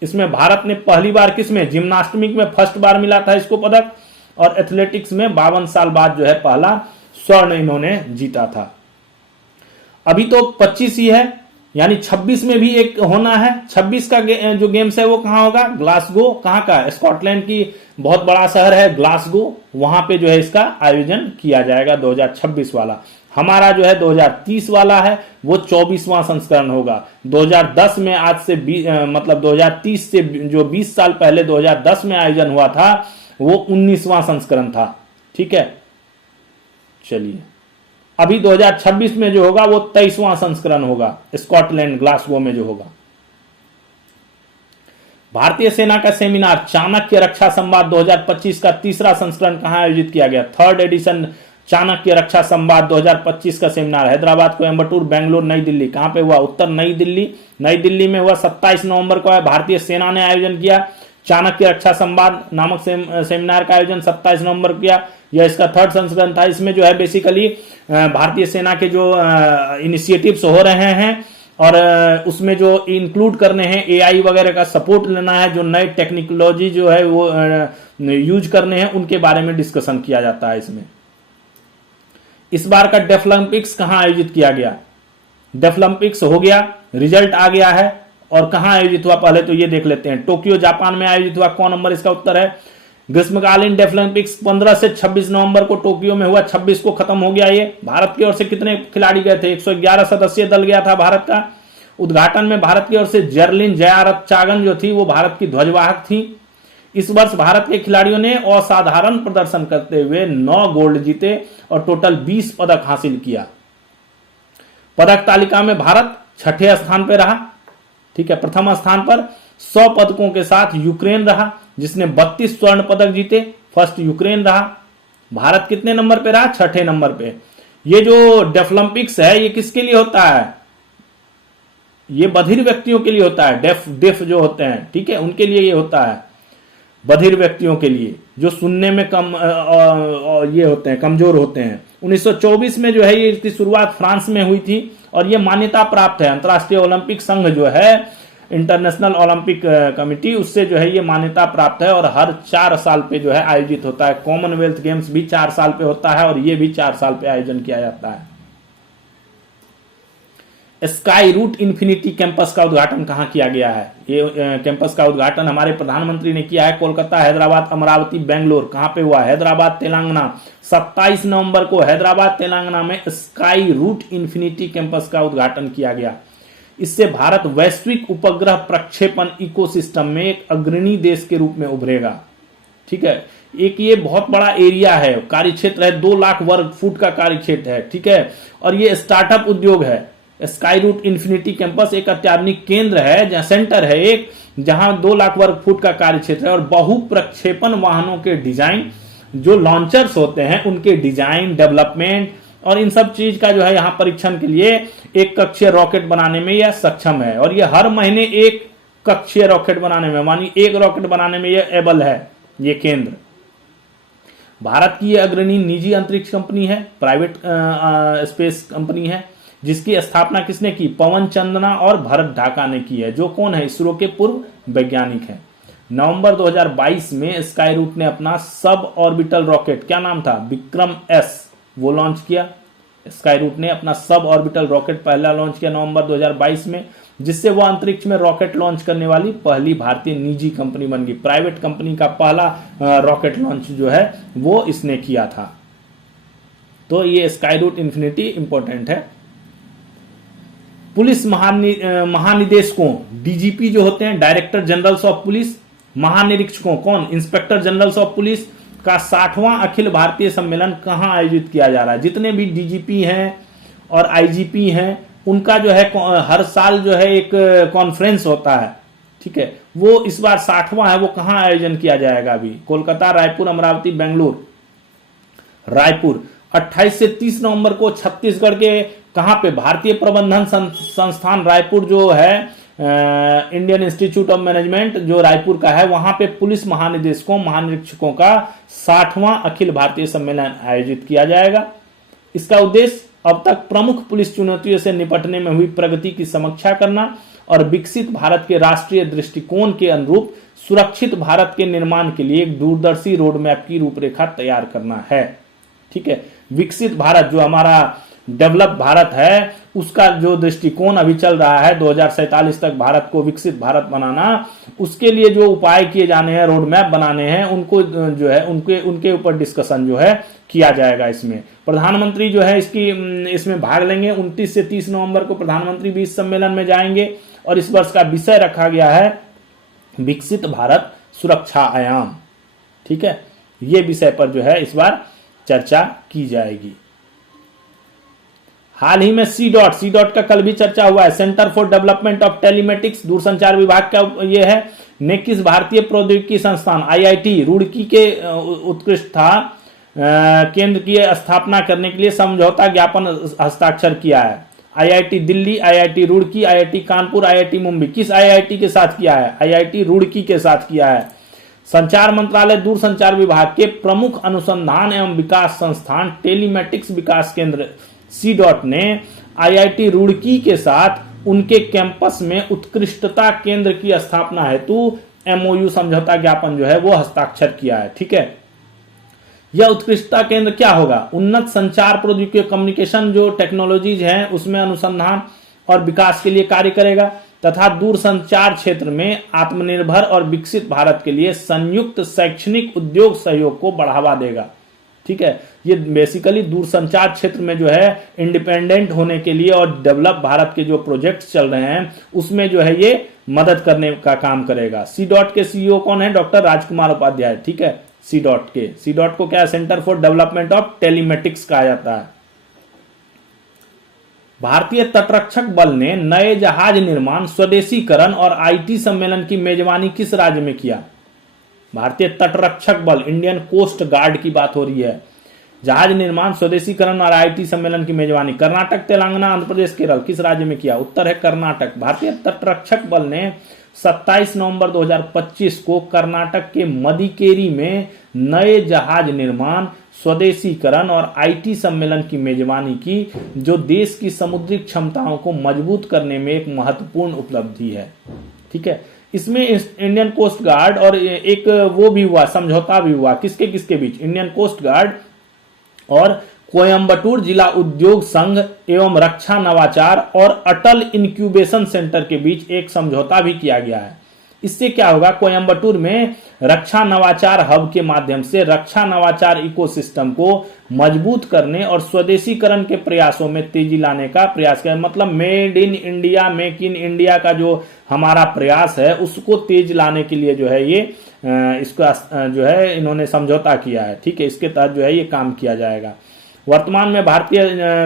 इसमें भारत ने पहली बार किसमें, जिम्नास्टिक में फर्स्ट बार मिला था इसको पदक, और एथलेटिक्स में 52 साल बाद जो है पहला स्वर्ण इन्होंने जीता था। अभी तो 25 ही है, यानी 26 में भी एक होना है। 26 का जो गेम्स है वो कहां होगा, ग्लासगो। कहां का, स्कॉटलैंड की बहुत बड़ा शहर है ग्लासगो, वहां पे जो है इसका आयोजन किया जाएगा 2026 वाला। हमारा जो है 2030 वाला है, वो 24वां संस्करण होगा। 2010 में आज से मतलब 2030 से जो 20 साल पहले 2010 में आयोजन हुआ था, वो 19वां संस्करण था। ठीक है, चलिए अभी 2026 में जो होगा वो 23वां संस्करण होगा, स्कॉटलैंड ग्लासगो में जो होगा। भारतीय सेना का सेमिनार चाणक्य रक्षा संवाद 2025 का तीसरा संस्करण कहां आयोजित किया गया, थर्ड एडिशन चाणक्य रक्षा संवाद 2025 का सेमिनार हैदराबाद, कोयंबटूर, बेंगलुरु, नई दिल्ली। कहां पे हुआ, उत्तर नई दिल्ली। नई दिल्ली में हुआ 27 नवंबर को है। भारतीय सेना ने आयोजन किया चाणक्य रक्षा संवाद नामक सेमिनार का आयोजन 27 नवंबर किया। यह इसका थर्ड संस्करण था। इसमें जो है बेसिकली भारतीय सेना के जो इनिशिएटिव्स हो रहे हैं और उसमें जो इंक्लूड करने हैं, एआई वगैरह का सपोर्ट लेना है, जो नई टेक्नोलॉजी जो है वो यूज करने हैं, उनके बारे में डिस्कशन किया जाता है इसमें। इस बार का डेफलिम्पिक्स कहां आयोजित किया गया, डेफलिम्पिक्स हो गया, रिजल्ट आ गया है, और कहां आयोजित हुआ पहले तो ये देख लेते हैं। टोक्यो जापान में आयोजित हुआ। कौन नंबर इसका उत्तर है, ग्रीष्मकालीन डेफलिम्पिक्स 15 से 26 नवंबर को टोक्यो में हुआ। 26 को खत्म हो गया ये। भारत की ओर से कितने खिलाड़ी गए थे, 111 सदस्यीय दल गया था भारत का। उद्घाटन में भारत की ओर से जर्लिन जयारत्चागन जो थी वो भारत की ध्वजवाहक थी। इस वर्ष भारत के खिलाड़ियों ने असाधारण प्रदर्शन करते हुए 9 गोल्ड जीते और टोटल 20 पदक हासिल किया। पदक तालिका में भारत 6ठे स्थान पर रहा। ठीक है, प्रथम स्थान पर 100 पदकों के साथ यूक्रेन रहा, जिसने 32 स्वर्ण पदक जीते। फर्स्ट यूक्रेन रहा। भारत कितने नंबर पे रहा, 6ठे नंबर पे। ये जो डेफलिम्पिक्स है ये किसके लिए होता है, ये बधिर व्यक्तियों के लिए होता है। डेफ जो होते हैं, ठीक है, उनके लिए ये होता है, बधिर व्यक्तियों के लिए जो सुनने में कम ये होते हैं, कमजोर होते हैं। 1924 में जो है ये इसकी शुरुआत फ्रांस में हुई थी और ये मान्यता प्राप्त है। अंतर्राष्ट्रीय ओलंपिक संघ जो है, इंटरनेशनल ओलंपिक कमेटी, उससे जो है ये मान्यता प्राप्त है और हर 4 साल पे जो है आयोजित होता है। कॉमनवेल्थ गेम्स भी 4 साल पे होता है और ये भी 4 साल पे आयोजन किया जाता है। स्काई रूट इन्फिनिटी कैंपस का उद्घाटन कहां किया गया है, ये कैंपस का उद्घाटन हमारे प्रधानमंत्री ने किया है। कोलकाता, हैदराबाद, अमरावती, बेंगलोर। कहां पे हुआ, हैदराबाद, तेलंगाना। 27 नवंबर को हैदराबाद, तेलंगाना में स्काई रूट इन्फिनिटी कैंपस का उद्घाटन किया गया। इससे भारत वैश्विक उपग्रह प्रक्षेपण इकोसिस्टम में एक अग्रणी देश के रूप में उभरेगा। ठीक है, एक ये बहुत बड़ा एरिया है, कार्य क्षेत्र है, 2 लाख वर्ग फुट का कार्य क्षेत्र है। ठीक है, और ये स्टार्टअप उद्योग है। स्काई रूट इन्फिनिटी कैंपस एक अत्याधुनिक केंद्र है, जहां सेंटर है एक, जहां 2 लाख वर्ग फुट का कार्य क्षेत्र है और बहु प्रक्षेपण वाहनों के डिजाइन, जो लॉन्चर्स होते हैं उनके डिजाइन, डेवलपमेंट और इन सब चीज का जो है यहाँ परीक्षण के लिए एक कक्षीय रॉकेट बनाने में यह सक्षम है। और यह हर महीने एक कक्षीय रॉकेट बनाने में, मानी एक रॉकेट बनाने में यह एबल है ये केंद्र। भारत की यह अग्रणी निजी अंतरिक्ष कंपनी है, प्राइवेट स्पेस कंपनी है, जिसकी स्थापना किसने की, पवन चंदना और भरत ढाका ने की है, जो कौन है, इसरो के पूर्व वैज्ञानिक हैं। नवंबर 2022 में स्काई रूट ने अपना सब ऑर्बिटल रॉकेट, क्या नाम था, विक्रम एस, वो लॉन्च किया। स्काई रूट ने अपना सब ऑर्बिटल रॉकेट पहला लॉन्च किया नवंबर 2022 में, जिससे वो अंतरिक्ष में रॉकेट लॉन्च करने वाली पहली भारतीय निजी कंपनी बन गई। प्राइवेट कंपनी का पहला रॉकेट लॉन्च जो है वो इसने किया था। तो ये स्काई रूट इन्फिनिटी इंपॉर्टेंट है। पुलिस महानिदेशकों, डीजीपी जो होते हैं, डायरेक्टर जनरल्स ऑफ पुलिस, महानिरीक्षकों कौन, इंस्पेक्टर जनरल्स ऑफ पुलिस का 60वां अखिल भारतीय सम्मेलन कहां आयोजित किया जा रहा है। जितने भी डीजीपी हैं और आईजीपी हैं उनका जो है हर साल जो है एक कॉन्फ्रेंस होता है। ठीक है, वो इस बार 60वां है, वो कहां आयोजन किया जाएगा, अभी कोलकाता, रायपुर, अमरावती, बेंगलुरु। रायपुर 28 से 30 नवंबर को छत्तीसगढ़ के कहां पे भारतीय प्रबंधन संस्थान रायपुर जो है, इंडियन इंस्टीट्यूट ऑफ मैनेजमेंट जो रायपुर का है, वहां पे पुलिस महानिदेशकों महानिरीक्षकों का 60वां अखिल भारतीय सम्मेलन आयोजित किया जाएगा। इसका उद्देश्य अब तक प्रमुख पुलिस चुनौतियों से निपटने में हुई प्रगति की समीक्षा करना और विकसित भारत के राष्ट्रीय दृष्टिकोण के अनुरूप सुरक्षित भारत के निर्माण के लिए एक दूरदर्शी रोड मैप की रूपरेखा तैयार करना है। ठीक है, विकसित भारत जो हमारा डेवलप भारत है, उसका जो दृष्टिकोण अभी चल रहा है 2047 तक भारत को विकसित भारत बनाना, उसके लिए जो उपाय किए जाने हैं, रोड मैप बनाने हैं, उनको जो है उनके ऊपर डिस्कशन जो है किया जाएगा। इसमें प्रधानमंत्री जो है इसमें भाग लेंगे। 29 से 30 नवंबर को प्रधानमंत्री भी इस सम्मेलन में जाएंगे और इस वर्ष का विषय रखा गया है विकसित भारत सुरक्षा आयाम। ठीक है, ये विषय पर जो है इस बार चर्चा की जाएगी। हाल ही में सी डॉट का कल भी चर्चा हुआ है। Centre for development of telematics दूरसंचार विभाग का ये है। नेकिस भारतीय प्रौद्योगिकी संस्थान IIT रुड़की के उत्कृष्टता केंद्र की स्थापना करने के लिए समझौता ज्ञापन हस्ताक्षर किया है। IIT Delhi, IIT Roorkee, IIT Kanpur, IIT Mumbai. किस IIT के साथ किया है? IIT रुड़की के साथ किया है। संचार मंत्रालय दूरसंचार विभाग के प्रमुख अनुसंधान एवं विकास संस्थान टेलीमेटिक्स विकास केंद्र सी डॉट ने IIT रुड़की के साथ उनके कैंपस में उत्कृष्टता केंद्र की स्थापना हेतु MOU समझौता ज्ञापन जो है वो हस्ताक्षर किया है। ठीक है, यह उत्कृष्टता केंद्र क्या होगा? उन्नत संचार प्रौद्योगिकी कम्युनिकेशन जो टेक्नोलॉजीज हैं उसमें अनुसंधान और विकास के लिए कार्य करेगा तथा दूरसंचार क्षेत्र में आत्मनिर्भर और विकसित भारत के लिए संयुक्त शैक्षणिक उद्योग सहयोग को बढ़ावा देगा। ठीक है, ये बेसिकली दूरसंचार क्षेत्र में जो है इंडिपेंडेंट होने के लिए और डेवलप भारत के जो प्रोजेक्ट्स चल रहे हैं उसमें जो है ये मदद करने का काम करेगा। सी डॉट के CEO कौन है? डॉक्टर राजकुमार उपाध्याय। ठीक है, सी डॉट को क्या है? Centre for development of telematics कहा जाता है। भारतीय तटरक्षक बल ने नए जहाज निर्माण, स्वदेशीकरण और IT सम्मेलन की मेजबानी किस राज्य में किया? भारतीय तटरक्षक बल, इंडियन कोस्ट गार्ड की बात हो रही है। जहाज निर्माण, स्वदेशीकरण और IT सम्मेलन की मेजबानी कर्नाटक, तेलंगाना, आंध्र प्रदेश, केरल। किस राज्य में किया? उत्तर है कर्नाटक। भारतीय तटरक्षक बल ने 27 नवंबर 2025 को कर्नाटक के मदिकेरी में नए जहाज निर्माण, स्वदेशीकरण और IT सम्मेलन की मेजबानी की, जो देश की समुद्री क्षमताओं को मजबूत करने में एक महत्वपूर्ण उपलब्धि है। ठीक है, इसमें इंडियन कोस्ट गार्ड और एक वो भी हुआ, समझौता भी हुआ। किसके किसके बीच? इंडियन कोस्ट गार्ड और कोयम्बटूर जिला उद्योग संघ एवं रक्षा नवाचार और अटल इंक्यूबेशन सेंटर के बीच एक समझौता भी किया गया है। इससे क्या होगा? कोयम्बटूर में रक्षा नवाचार हब के माध्यम से रक्षा नवाचार इकोसिस्टम को मजबूत करने और स्वदेशीकरण के प्रयासों में तेजी लाने का प्रयास करें। मतलब made in India, make in India का जो हमारा प्रयास है उसको तेज लाने के लिए जो है ये इसका जो है इन्होंने समझौता किया है। ठीक है, इसके तहत जो है ये काम किया जाएगा। वर्तमान में भारतीय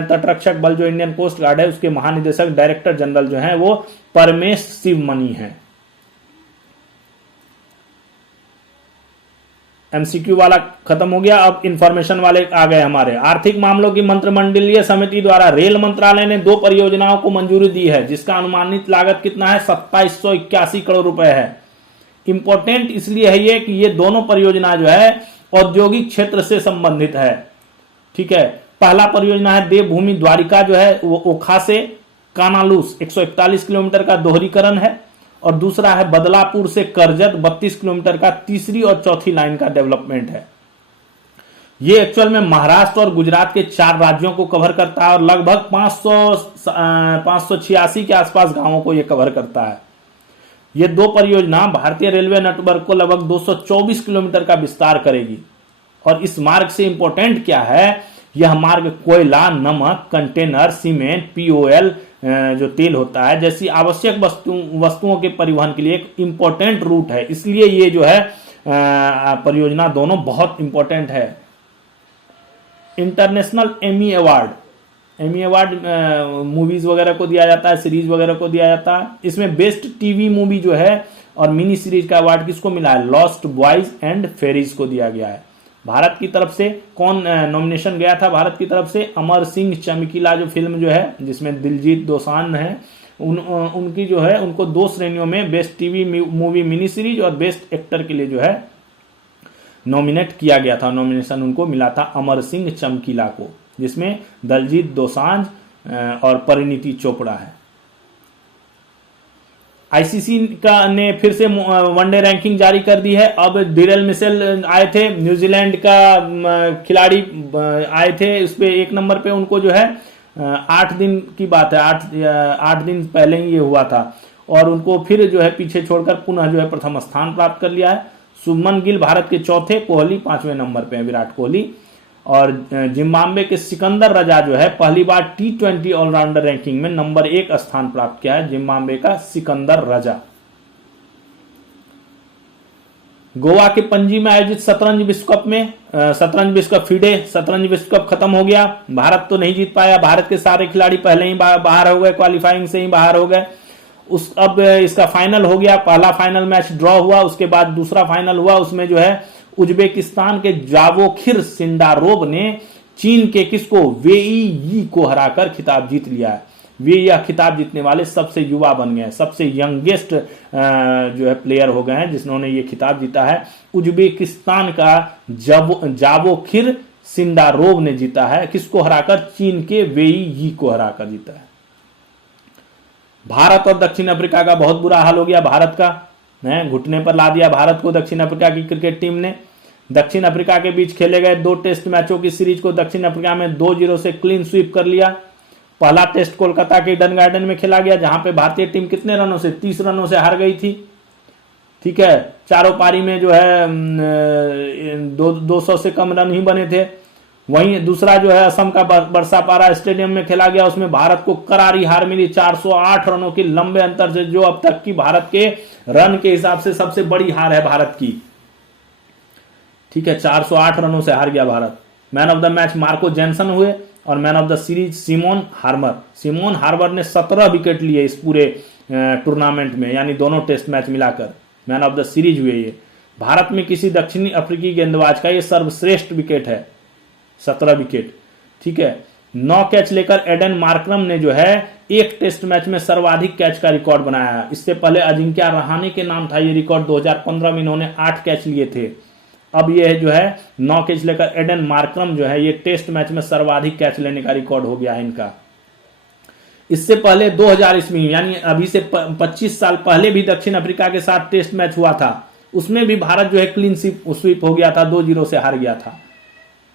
तटरक्षक बल जो इंडियन कोस्ट गार्ड है उसके महानिदेशक डायरेक्टर जनरल जो है वो परमेश शिवमणि है। MCQ वाला खत्म हो गया, अब इंफॉर्मेशन वाले आ गए हमारे। आर्थिक मामलों की मंत्रिमंडलीय समिति द्वारा रेल मंत्रालय ने 2 परियोजनाओं को मंजूरी दी है जिसका अनुमानित लागत कितना है? 2781 करोड़ रुपए है। इंपॉर्टेंट इसलिए है ये कि ये दोनों परियोजना जो है औद्योगिक क्षेत्र से संबंधित है। ठीक है, पहला परियोजना है देवभूमि द्वारिका जो है वो ओखा से कानालूस 141 किलोमीटर का दोहरीकरण है और दूसरा है बदलापुर से करजत 32 किलोमीटर का तीसरी और चौथी लाइन का डेवलपमेंट है। ये एक्चुअल में महाराष्ट्र और गुजरात के 4 राज्यों को कवर करता है और लगभग 586 के आसपास गांवों को यह कवर करता है। ये 2 परियोजना भारतीय रेलवे नेटवर्क को लगभग 224 किलोमीटर का विस्तार करेगी। और इस मार्ग से इंपॉर्टेंट क्या है? यह मार्ग कोयला, नमक, कंटेनर, सीमेंट, POL जो तेल होता है जैसी आवश्यक वस्तुओं के परिवहन के लिए एक इंपॉर्टेंट रूट है। इसलिए ये जो है परियोजना दोनों बहुत इंपॉर्टेंट है। इंटरनेशनल एमी अवार्ड मूवीज वगैरह को दिया जाता है, सीरीज वगैरह को दिया जाता है। इसमें बेस्ट टीवी मूवी जो है और मिनी सीरीज का अवार्ड किसको मिला है? लॉस्ट बॉयज एंड फेरीज को दिया गया है। भारत की तरफ से कौन नॉमिनेशन गया था भारत की तरफ से? अमर सिंह चमकीला जो फिल्म जो है जिसमें दिलजीत दोसांझ है, उनकी जो है उनको 2 श्रेणियों में best TV movie mini series और बेस्ट एक्टर के लिए जो है नॉमिनेट किया गया था। नॉमिनेशन उनको मिला था अमर सिंह चमकीला को, जिसमें दिलजीत दोसांझ और परिणीति चोपड़ा है। आईसीसी का ने फिर से वनडे रैंकिंग जारी कर दी है। अब डिरेल मिशेल आए थे, न्यूजीलैंड का खिलाड़ी आए थे, उस पे 1 नंबर पे उनको जो है 8 दिन की बात है, 8 दिन पहले ही ये हुआ था और उनको फिर जो है पीछे छोड़कर पुनः जो है प्रथम स्थान प्राप्त कर लिया है। शुभमन गिल भारत के चौथे, कोहली 5वें नंबर पे है, विराट कोहली। और जिम्बाब्वे के सिकंदर रजा जो है पहली बार T20 ऑलराउंडर रैंकिंग में नंबर 1 स्थान प्राप्त किया है, जिम्बाब्वे का सिकंदर रजा। गोवा के पणजी में आयोजित शतरंज विश्व कप में शतरंज विश्व कप फीडे शतरंज विश्व कप खत्म हो गया। भारत तो नहीं जीत पाया, भारत के सारे खिलाड़ी पहले ही बाहर हो गए, क्वालिफाइंग से ही बाहर हो गए। अब इसका फाइनल हो गया, पहला फाइनल मैच ड्रॉ हुआ, उसके बाद दूसरा फाइनल हुआ, उसमें जो है उज्बेकिस्तान के जावोखिर सिंडारोव ने चीन के किसको, वेई यी को हराकर खिताब जीत लिया है। वे यह खिताब जीतने वाले सबसे युवा बन गए, सबसे यंगेस्ट जो है प्लेयर हो गए हैं जिन्होंने ये खिताब जीता है। उज्बेकिस्तान का जावोखिर सिंडारोव ने जीता है, किसको हराकर? चीन के वेई यी को हराकर जीता है। भारत और दक्षिण अफ्रीका का बहुत बुरा हाल हो गया, भारत का घुटने पर ला दिया भारत को दक्षिण अफ्रीका की क्रिकेट टीम ने। दक्षिण अफ्रीका के बीच खेले गए 2 टेस्ट मैचों की सीरीज को दक्षिण अफ्रीका में 2-0 से क्लीन स्वीप कर लिया। पहला टेस्ट कोलकाता के ईडन गार्डन में खेला गया, जहां पे भारतीय टीम कितने रनों से? 30 रनों से हार गई थी। ठीक है, चारों पारी में जो है 200 से कम रन ही बने थे। वहीं दूसरा जो है असम का बरसापारा स्टेडियम में खेला गया, उसमें भारत को करारी हार मिली 408 रनों की लंबे अंतर से, जो अब तक की भारत के रन के हिसाब से सबसे बड़ी हार है भारत की। ठीक है, 408 रनों से हार गया भारत। Man of the match Marco Jansen हुए और man of the series Simon Harmer ने 17 विकेट लिए इस पूरे टूर्नामेंट में, यानी दोनों टेस्ट मैच मिलाकर मैन ऑफ द सीरीज हुए ये। भारत में किसी दक्षिणी अफ्रीकी गेंदबाज का ये सर्वश्रेष्ठ विकेट है, 17 विकेट। ठीक है, 9 कैच लेकर एडन मार्करम ने जो है एक टेस्ट मैच में सर्वाधिक कैच का रिकॉर्ड बनाया है। इससे पहले अजिंक्या रहाणे के नाम था ये रिकॉर्ड, 2015 में इन्होंने 8 कैच लिए थे। अब ये जो है 9 कैच लेकर एडन मार्करम जो है ये टेस्ट मैच में सर्वाधिक कैच लेने का रिकॉर्ड हो गया है इनका। इससे पहले 2000 ईस्वी यानी अभी से 25 साल पहले भी दक्षिण अफ्रीका के साथ टेस्ट मैच हुआ था, उसमें भी भारत जो है क्लीन स्वीप हो गया था, 2-0 से हार गया था।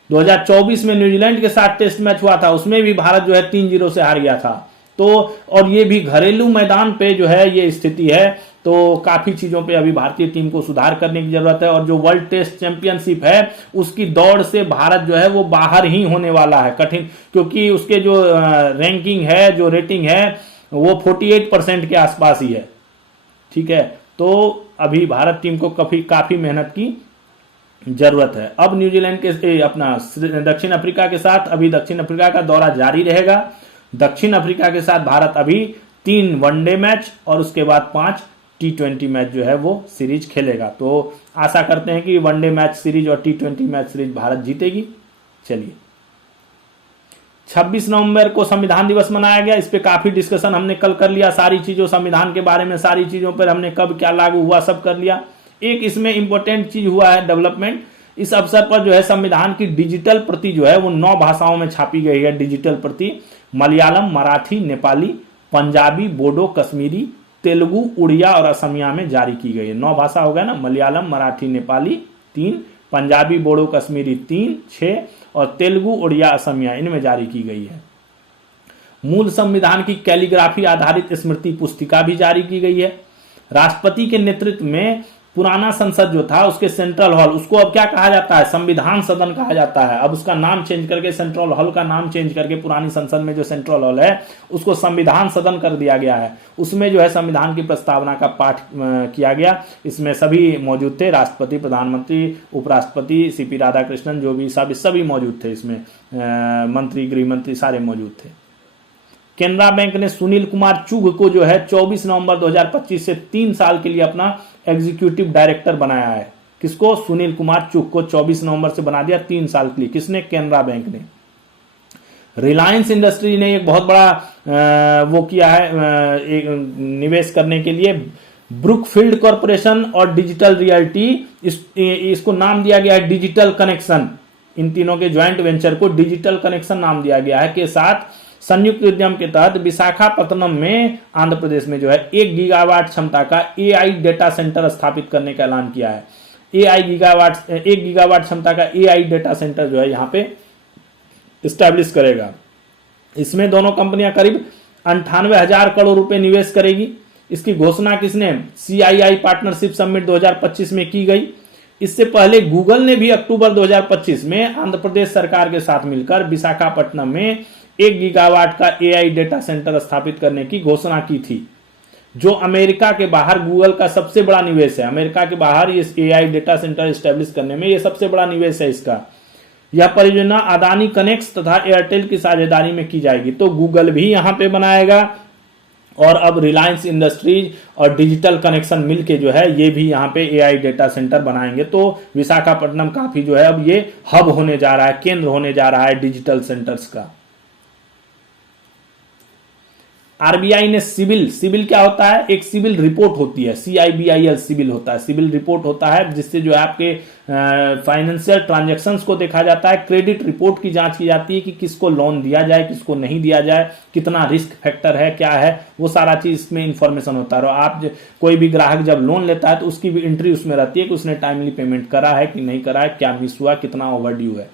2024 में न्यूजीलैंड के साथ टेस्ट मैच हुआ था, उसमें भी भारत जो है 3-0 से हार गया था। तो और ये भी घरेलू मैदान पे जो है ये स्थिति है, तो काफी चीजों पे अभी भारतीय टीम को सुधार करने की जरूरत है। और जो वर्ल्ड टेस्ट चैंपियनशिप है उसकी दौड़ से भारत जो है वो बाहर ही होने वाला है, कठिन, क्योंकि उसके जो रैंकिंग है, जो रेटिंग है वो 48% के आसपास ही है। ठीक है, तो अभी भारत टीम को काफी मेहनत की जरूरत है। अब न्यूजीलैंड के अपना दक्षिण अफ्रीका के साथ अभी दक्षिण अफ्रीका का दौरा जारी रहेगा। दक्षिण अफ्रीका के साथ भारत अभी 3 वनडे मैच और उसके बाद 5 T20 मैच जो है वो सीरीज खेलेगा। तो आशा करते हैं कि वनडे मैच सीरीज और T20 मैच सीरीज भारत जीतेगी। चलिए, 26 नवंबर को संविधान दिवस मनाया गया, इस पे काफी डिस्कशन हमने कल कर लिया, सारी चीजों संविधान के बारे में, सारी चीजों पर हमने कब क्या लागू हुआ सब कर लिया। एक इसमें इंपॉर्टेंट चीज हुआ है डेवलपमेंट, इस अवसर पर जो है संविधान की डिजिटल प्रति जो है वो 9 भाषाओं में छापी गई है। डिजिटल प्रति मलयालम, मराठी, नेपाली, पंजाबी, बोडो, कश्मीरी, तेलुगु, उड़िया और असमिया में जारी की गई है। 9 भाषा हो गया ना, मलयालम, मराठी, नेपाली 3, पंजाबी, बोडो, कश्मीरी 3, 6 और तेलुगु, उड़िया, असमिया इनमें जारी की गई है। मूल संविधान की कैलीग्राफी आधारित स्मृति पुस्तिका भी जारी की गई है। राष्ट्रपति के नेतृत्व में पुराना संसद जो था उसके सेंट्रल हॉल, उसको अब क्या कहा जाता है? संविधान सदन कहा जाता है। अब उसका नाम चेंज करके, सेंट्रल हॉल का नाम चेंज करके, पुरानी संसद में जो सेंट्रल हॉल है उसको संविधान सदन कर दिया गया है। उसमें जो है संविधान की प्रस्तावना का पाठ किया गया। इसमें सभी मौजूद थे, राष्ट्रपति, प्रधानमंत्री, उपराष्ट्रपति, सीपी राधाकृष्णन, जो भी सभी मौजूद थे इसमें, मंत्री, गृह मंत्री सारे मौजूद थे। केनरा बैंक ने सुनील कुमार चुघ को जो है 24 नवंबर 2025 से 3 साल के लिए अपना एग्जीक्यूटिव डायरेक्टर बनाया है। किसको? सुनील कुमार चुग को 24 नवंबर से बना दिया 3 साल के लिए। किसने? केनरा बैंक ने। रिलायंस इंडस्ट्री ने एक बहुत बड़ा वो किया है एक निवेश करने के लिए, ब्रुकफील्ड कॉरपोरेशन और डिजिटल रियल्टी, इसको नाम दिया गया है डिजिटल कनेक्शन। इन तीनों के ज्वाइंट वेंचर को डिजिटल कनेक्शन नाम दिया गया है, के साथ संयुक्त उद्यम के तहत विशाखापत्तनम में आंध्र प्रदेश में जो है 1 गीगावाट क्षमता का एआई डेटा सेंटर स्थापित करने का ऐलान किया है। 1 गीगावाट क्षमता का एआई डेटा सेंटर जो है यहां पे स्टैब्लिश करेगा। इसमें दोनों कंपनियां करीब 98,000 करोड़ रुपए निवेश करेगी। इसकी घोषणा किसने? CII पार्टनरशिप समिट 2025 में की गई। इससे पहले गूगल ने भी अक्टूबर 2025 में आंध्र प्रदेश सरकार के साथ मिलकर विशाखापट्टनम में 1 गीगावाट का एआई डेटा सेंटर स्थापित करने की घोषणा की थी, जो अमेरिका के बाहर गूगल का सबसे बड़ा निवेश है। अमेरिका के बाहर ये एआई डेटा सेंटर स्टैब्लिश करने में ये सबसे बड़ा निवेश है इसका। यह परियोजना अदानी कनेक्स तथा एयरटेल की साझेदारी में की जाएगी। तो गूगल भी यहां पे बनाएगा और अब रिलायंस इंडस्ट्रीज और डिजिटल कनेक्शन मिलके जो है ये भी यहाँ पे एआई डेटा सेंटर बनाएंगे। तो विशाखापट्टनम काफी जो है अब ये हब होने जा रहा है, केंद्र होने जा रहा है डिजिटल सेंटर्स का। आरबीआई ने सिबिल क्या होता है? एक सिबिल रिपोर्ट होती है, CIBIL सिबिल होता है। सिबिल रिपोर्ट होता है जिससे जो है आपके फाइनेंशियल ट्रांजैक्शंस को देखा जाता है। क्रेडिट रिपोर्ट की जांच की जाती है कि किसको लोन दिया जाए, किसको नहीं दिया जाए, कितना रिस्क फैक्टर है, क्या है, वो सारा चीज इसमें इंफॉर्मेशन होता है। और आप कोई भी ग्राहक जब लोन लेता है तो उसकी भी एंट्री उसमें रहती है कि उसने टाइमली पेमेंट करा है कि नहीं करा है, क्या मिस हुआ, कितना ओवर ड्यू है।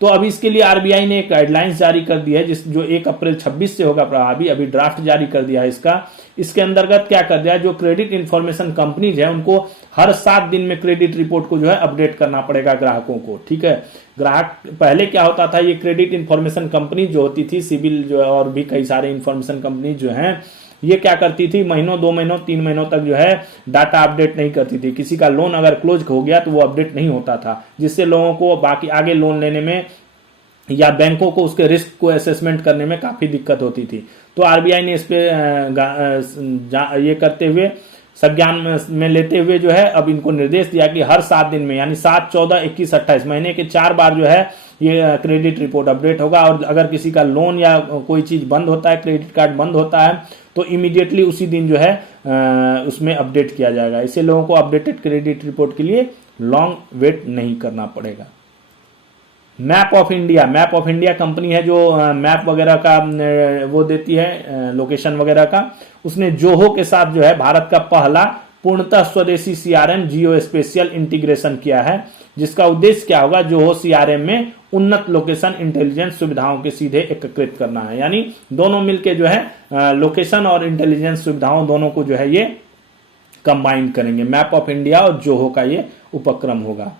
तो अभी इसके लिए आरबीआई ने एक गाइडलाइंस जारी कर दी है जो 1 अप्रैल 26 से होगा प्रभावी। अभी ड्राफ्ट जारी कर दिया है इसका। इसके अंतर्गत क्या कर दिया, जो क्रेडिट इंफॉर्मेशन कंपनीज है उनको हर 7 दिन में क्रेडिट रिपोर्ट को जो है अपडेट करना पड़ेगा ग्राहकों को। ठीक है, ग्राहक पहले क्या होता था, ये क्रेडिट इंफॉर्मेशन कंपनी जो होती थी, सिबिल जो है और भी कई सारे इंफॉर्मेशन कंपनी जो है, ये क्या करती थी, महीनों 2 महीनों 3 महीनों तक जो है डाटा अपडेट नहीं करती थी। किसी का लोन अगर क्लोज हो गया तो वो अपडेट नहीं होता था, जिससे लोगों को बाकी आगे लोन लेने में या बैंकों को उसके रिस्क को असेसमेंट करने में काफी दिक्कत होती थी। तो आरबीआई ने इस पे ये करते हुए संज्ञान में लेते हुए जो है अब इनको निर्देश दिया कि हर 7 दिन में, यानी 7, 14, 21, 28 महीने के 4 बार जो है ये क्रेडिट रिपोर्ट अपडेट होगा। और अगर किसी का लोन या कोई चीज बंद होता है, क्रेडिट कार्ड बंद होता है, तो इमीडिएटली उसी दिन जो है उसमें अपडेट किया जाएगा। इससे लोगों को अपडेटेड क्रेडिट रिपोर्ट के लिए लॉन्ग वेट नहीं करना पड़ेगा। मैप ऑफ इंडिया कंपनी है जो मैप वगैरह का वो देती है, लोकेशन वगैरह का। उसने जोहो के साथ जो है भारत का पहला पूर्णतः स्वदेशी सीआरएम जियो स्पेशियल इंटीग्रेशन किया है, जिसका उद्देश्य क्या होगा, जोहो सीआरएम में उन्नत लोकेशन इंटेलिजेंस सुविधाओं के सीधे एकीकृत करना है। यानी दोनों मिलके जो है लोकेशन और इंटेलिजेंस सुविधाओं दोनों को जो है ये कंबाइन करेंगे। मैप ऑफ इंडिया और जोहो का ये उपक्रम होगा।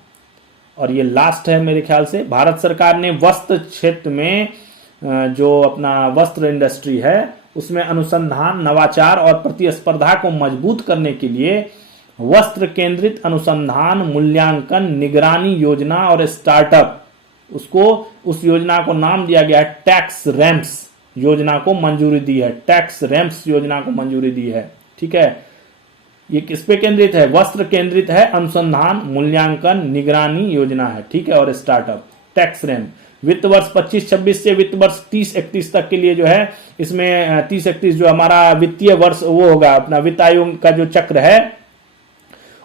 और ये लास्ट है मेरे ख्याल से, भारत सरकार ने वस्त्र क्षेत्र में जो अपना वस्त्र इंडस्ट्री है उसमें अनुसंधान, नवाचार और प्रतिस्पर्धा को मजबूत करने के लिए वस्त्र केंद्रित अनुसंधान, मूल्यांकन, निगरानी योजना और स्टार्टअप, उस योजना को नाम दिया गया है टैक्स रैम्प्स योजना को मंजूरी दी है। टैक्स रैम्प्स योजना को मंजूरी दी है। ठीक है, ये किस पे केंद्रित है, वस्त्र केंद्रित है, अनुसंधान, मूल्यांकन, निगरानी योजना है। ठीक है, और स्टार्टअप, टैक्स रैम्प। वित्त वर्ष 25-26 से वित्त वर्ष 30-31 तक के लिए जो है इसमें 30-31 जो हमारा वित्तीय वर्ष वो होगा, अपना वित्त आयोग का जो चक्र है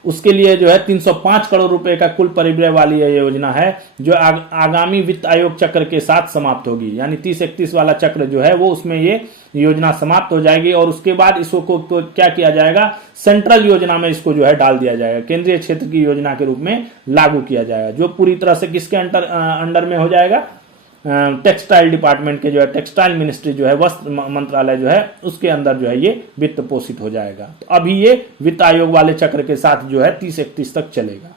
उसके लिए जो है 305 करोड़ रुपए का कुल परिव्यय वाली यह योजना है, जो आगामी वित्त आयोग चक्र के साथ समाप्त होगी। यानी 30-31 वाला चक्र जो है वो उसमें ये योजना समाप्त हो जाएगी और उसके बाद इसको क्या किया जाएगा, सेंट्रल योजना में इसको जो है डाल दिया जाएगा, केंद्रीय क्षेत्र की योजना के रूप में लागू किया जाएगा, जो पूरी तरह से किसके अंडर में हो जाएगा, टेक्सटाइल डिपार्टमेंट के जो है, टेक्सटाइल मिनिस्ट्री जो है, वस्त्र मंत्रालय जो है उसके अंदर जो है ये वित्त पोषित हो जाएगा। तो अभी ये वित्त आयोग वाले चक्र के साथ जो है 30-31 तक चलेगा।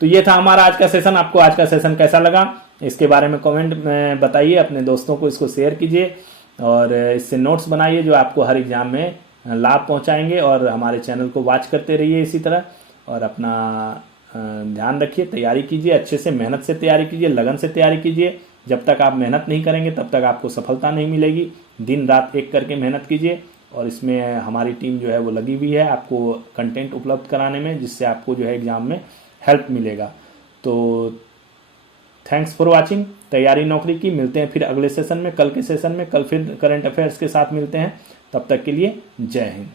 तो ये था हमारा आज का सेशन। आपको आज का सेशन कैसा लगा इसके बारे में कमेंट में बताइए, अपने दोस्तों को इसको शेयर कीजिए और इससे नोट्स बनाइए जो आपको हर एग्जाम में लाभ पहुंचाएंगे। और हमारे चैनल को वॉच करते रहिए इसी तरह, और अपना ध्यान रखिए, तैयारी कीजिए, अच्छे से मेहनत से तैयारी कीजिए, लगन से तैयारी कीजिए। जब तक आप मेहनत नहीं करेंगे तब तक आपको सफलता नहीं मिलेगी। दिन रात एक करके मेहनत कीजिए, और इसमें हमारी टीम जो है वो लगी हुई है आपको कंटेंट उपलब्ध कराने में, जिससे आपको जो है एग्ज़ाम में हेल्प मिलेगा। तो थैंक्स फॉर वाचिंग तैयारी नौकरी की। मिलते हैं फिर अगले सेशन में, कल के सेशन में। कल फिर करंट अफेयर्स के साथ मिलते हैं। तब तक के लिए जय हिंद।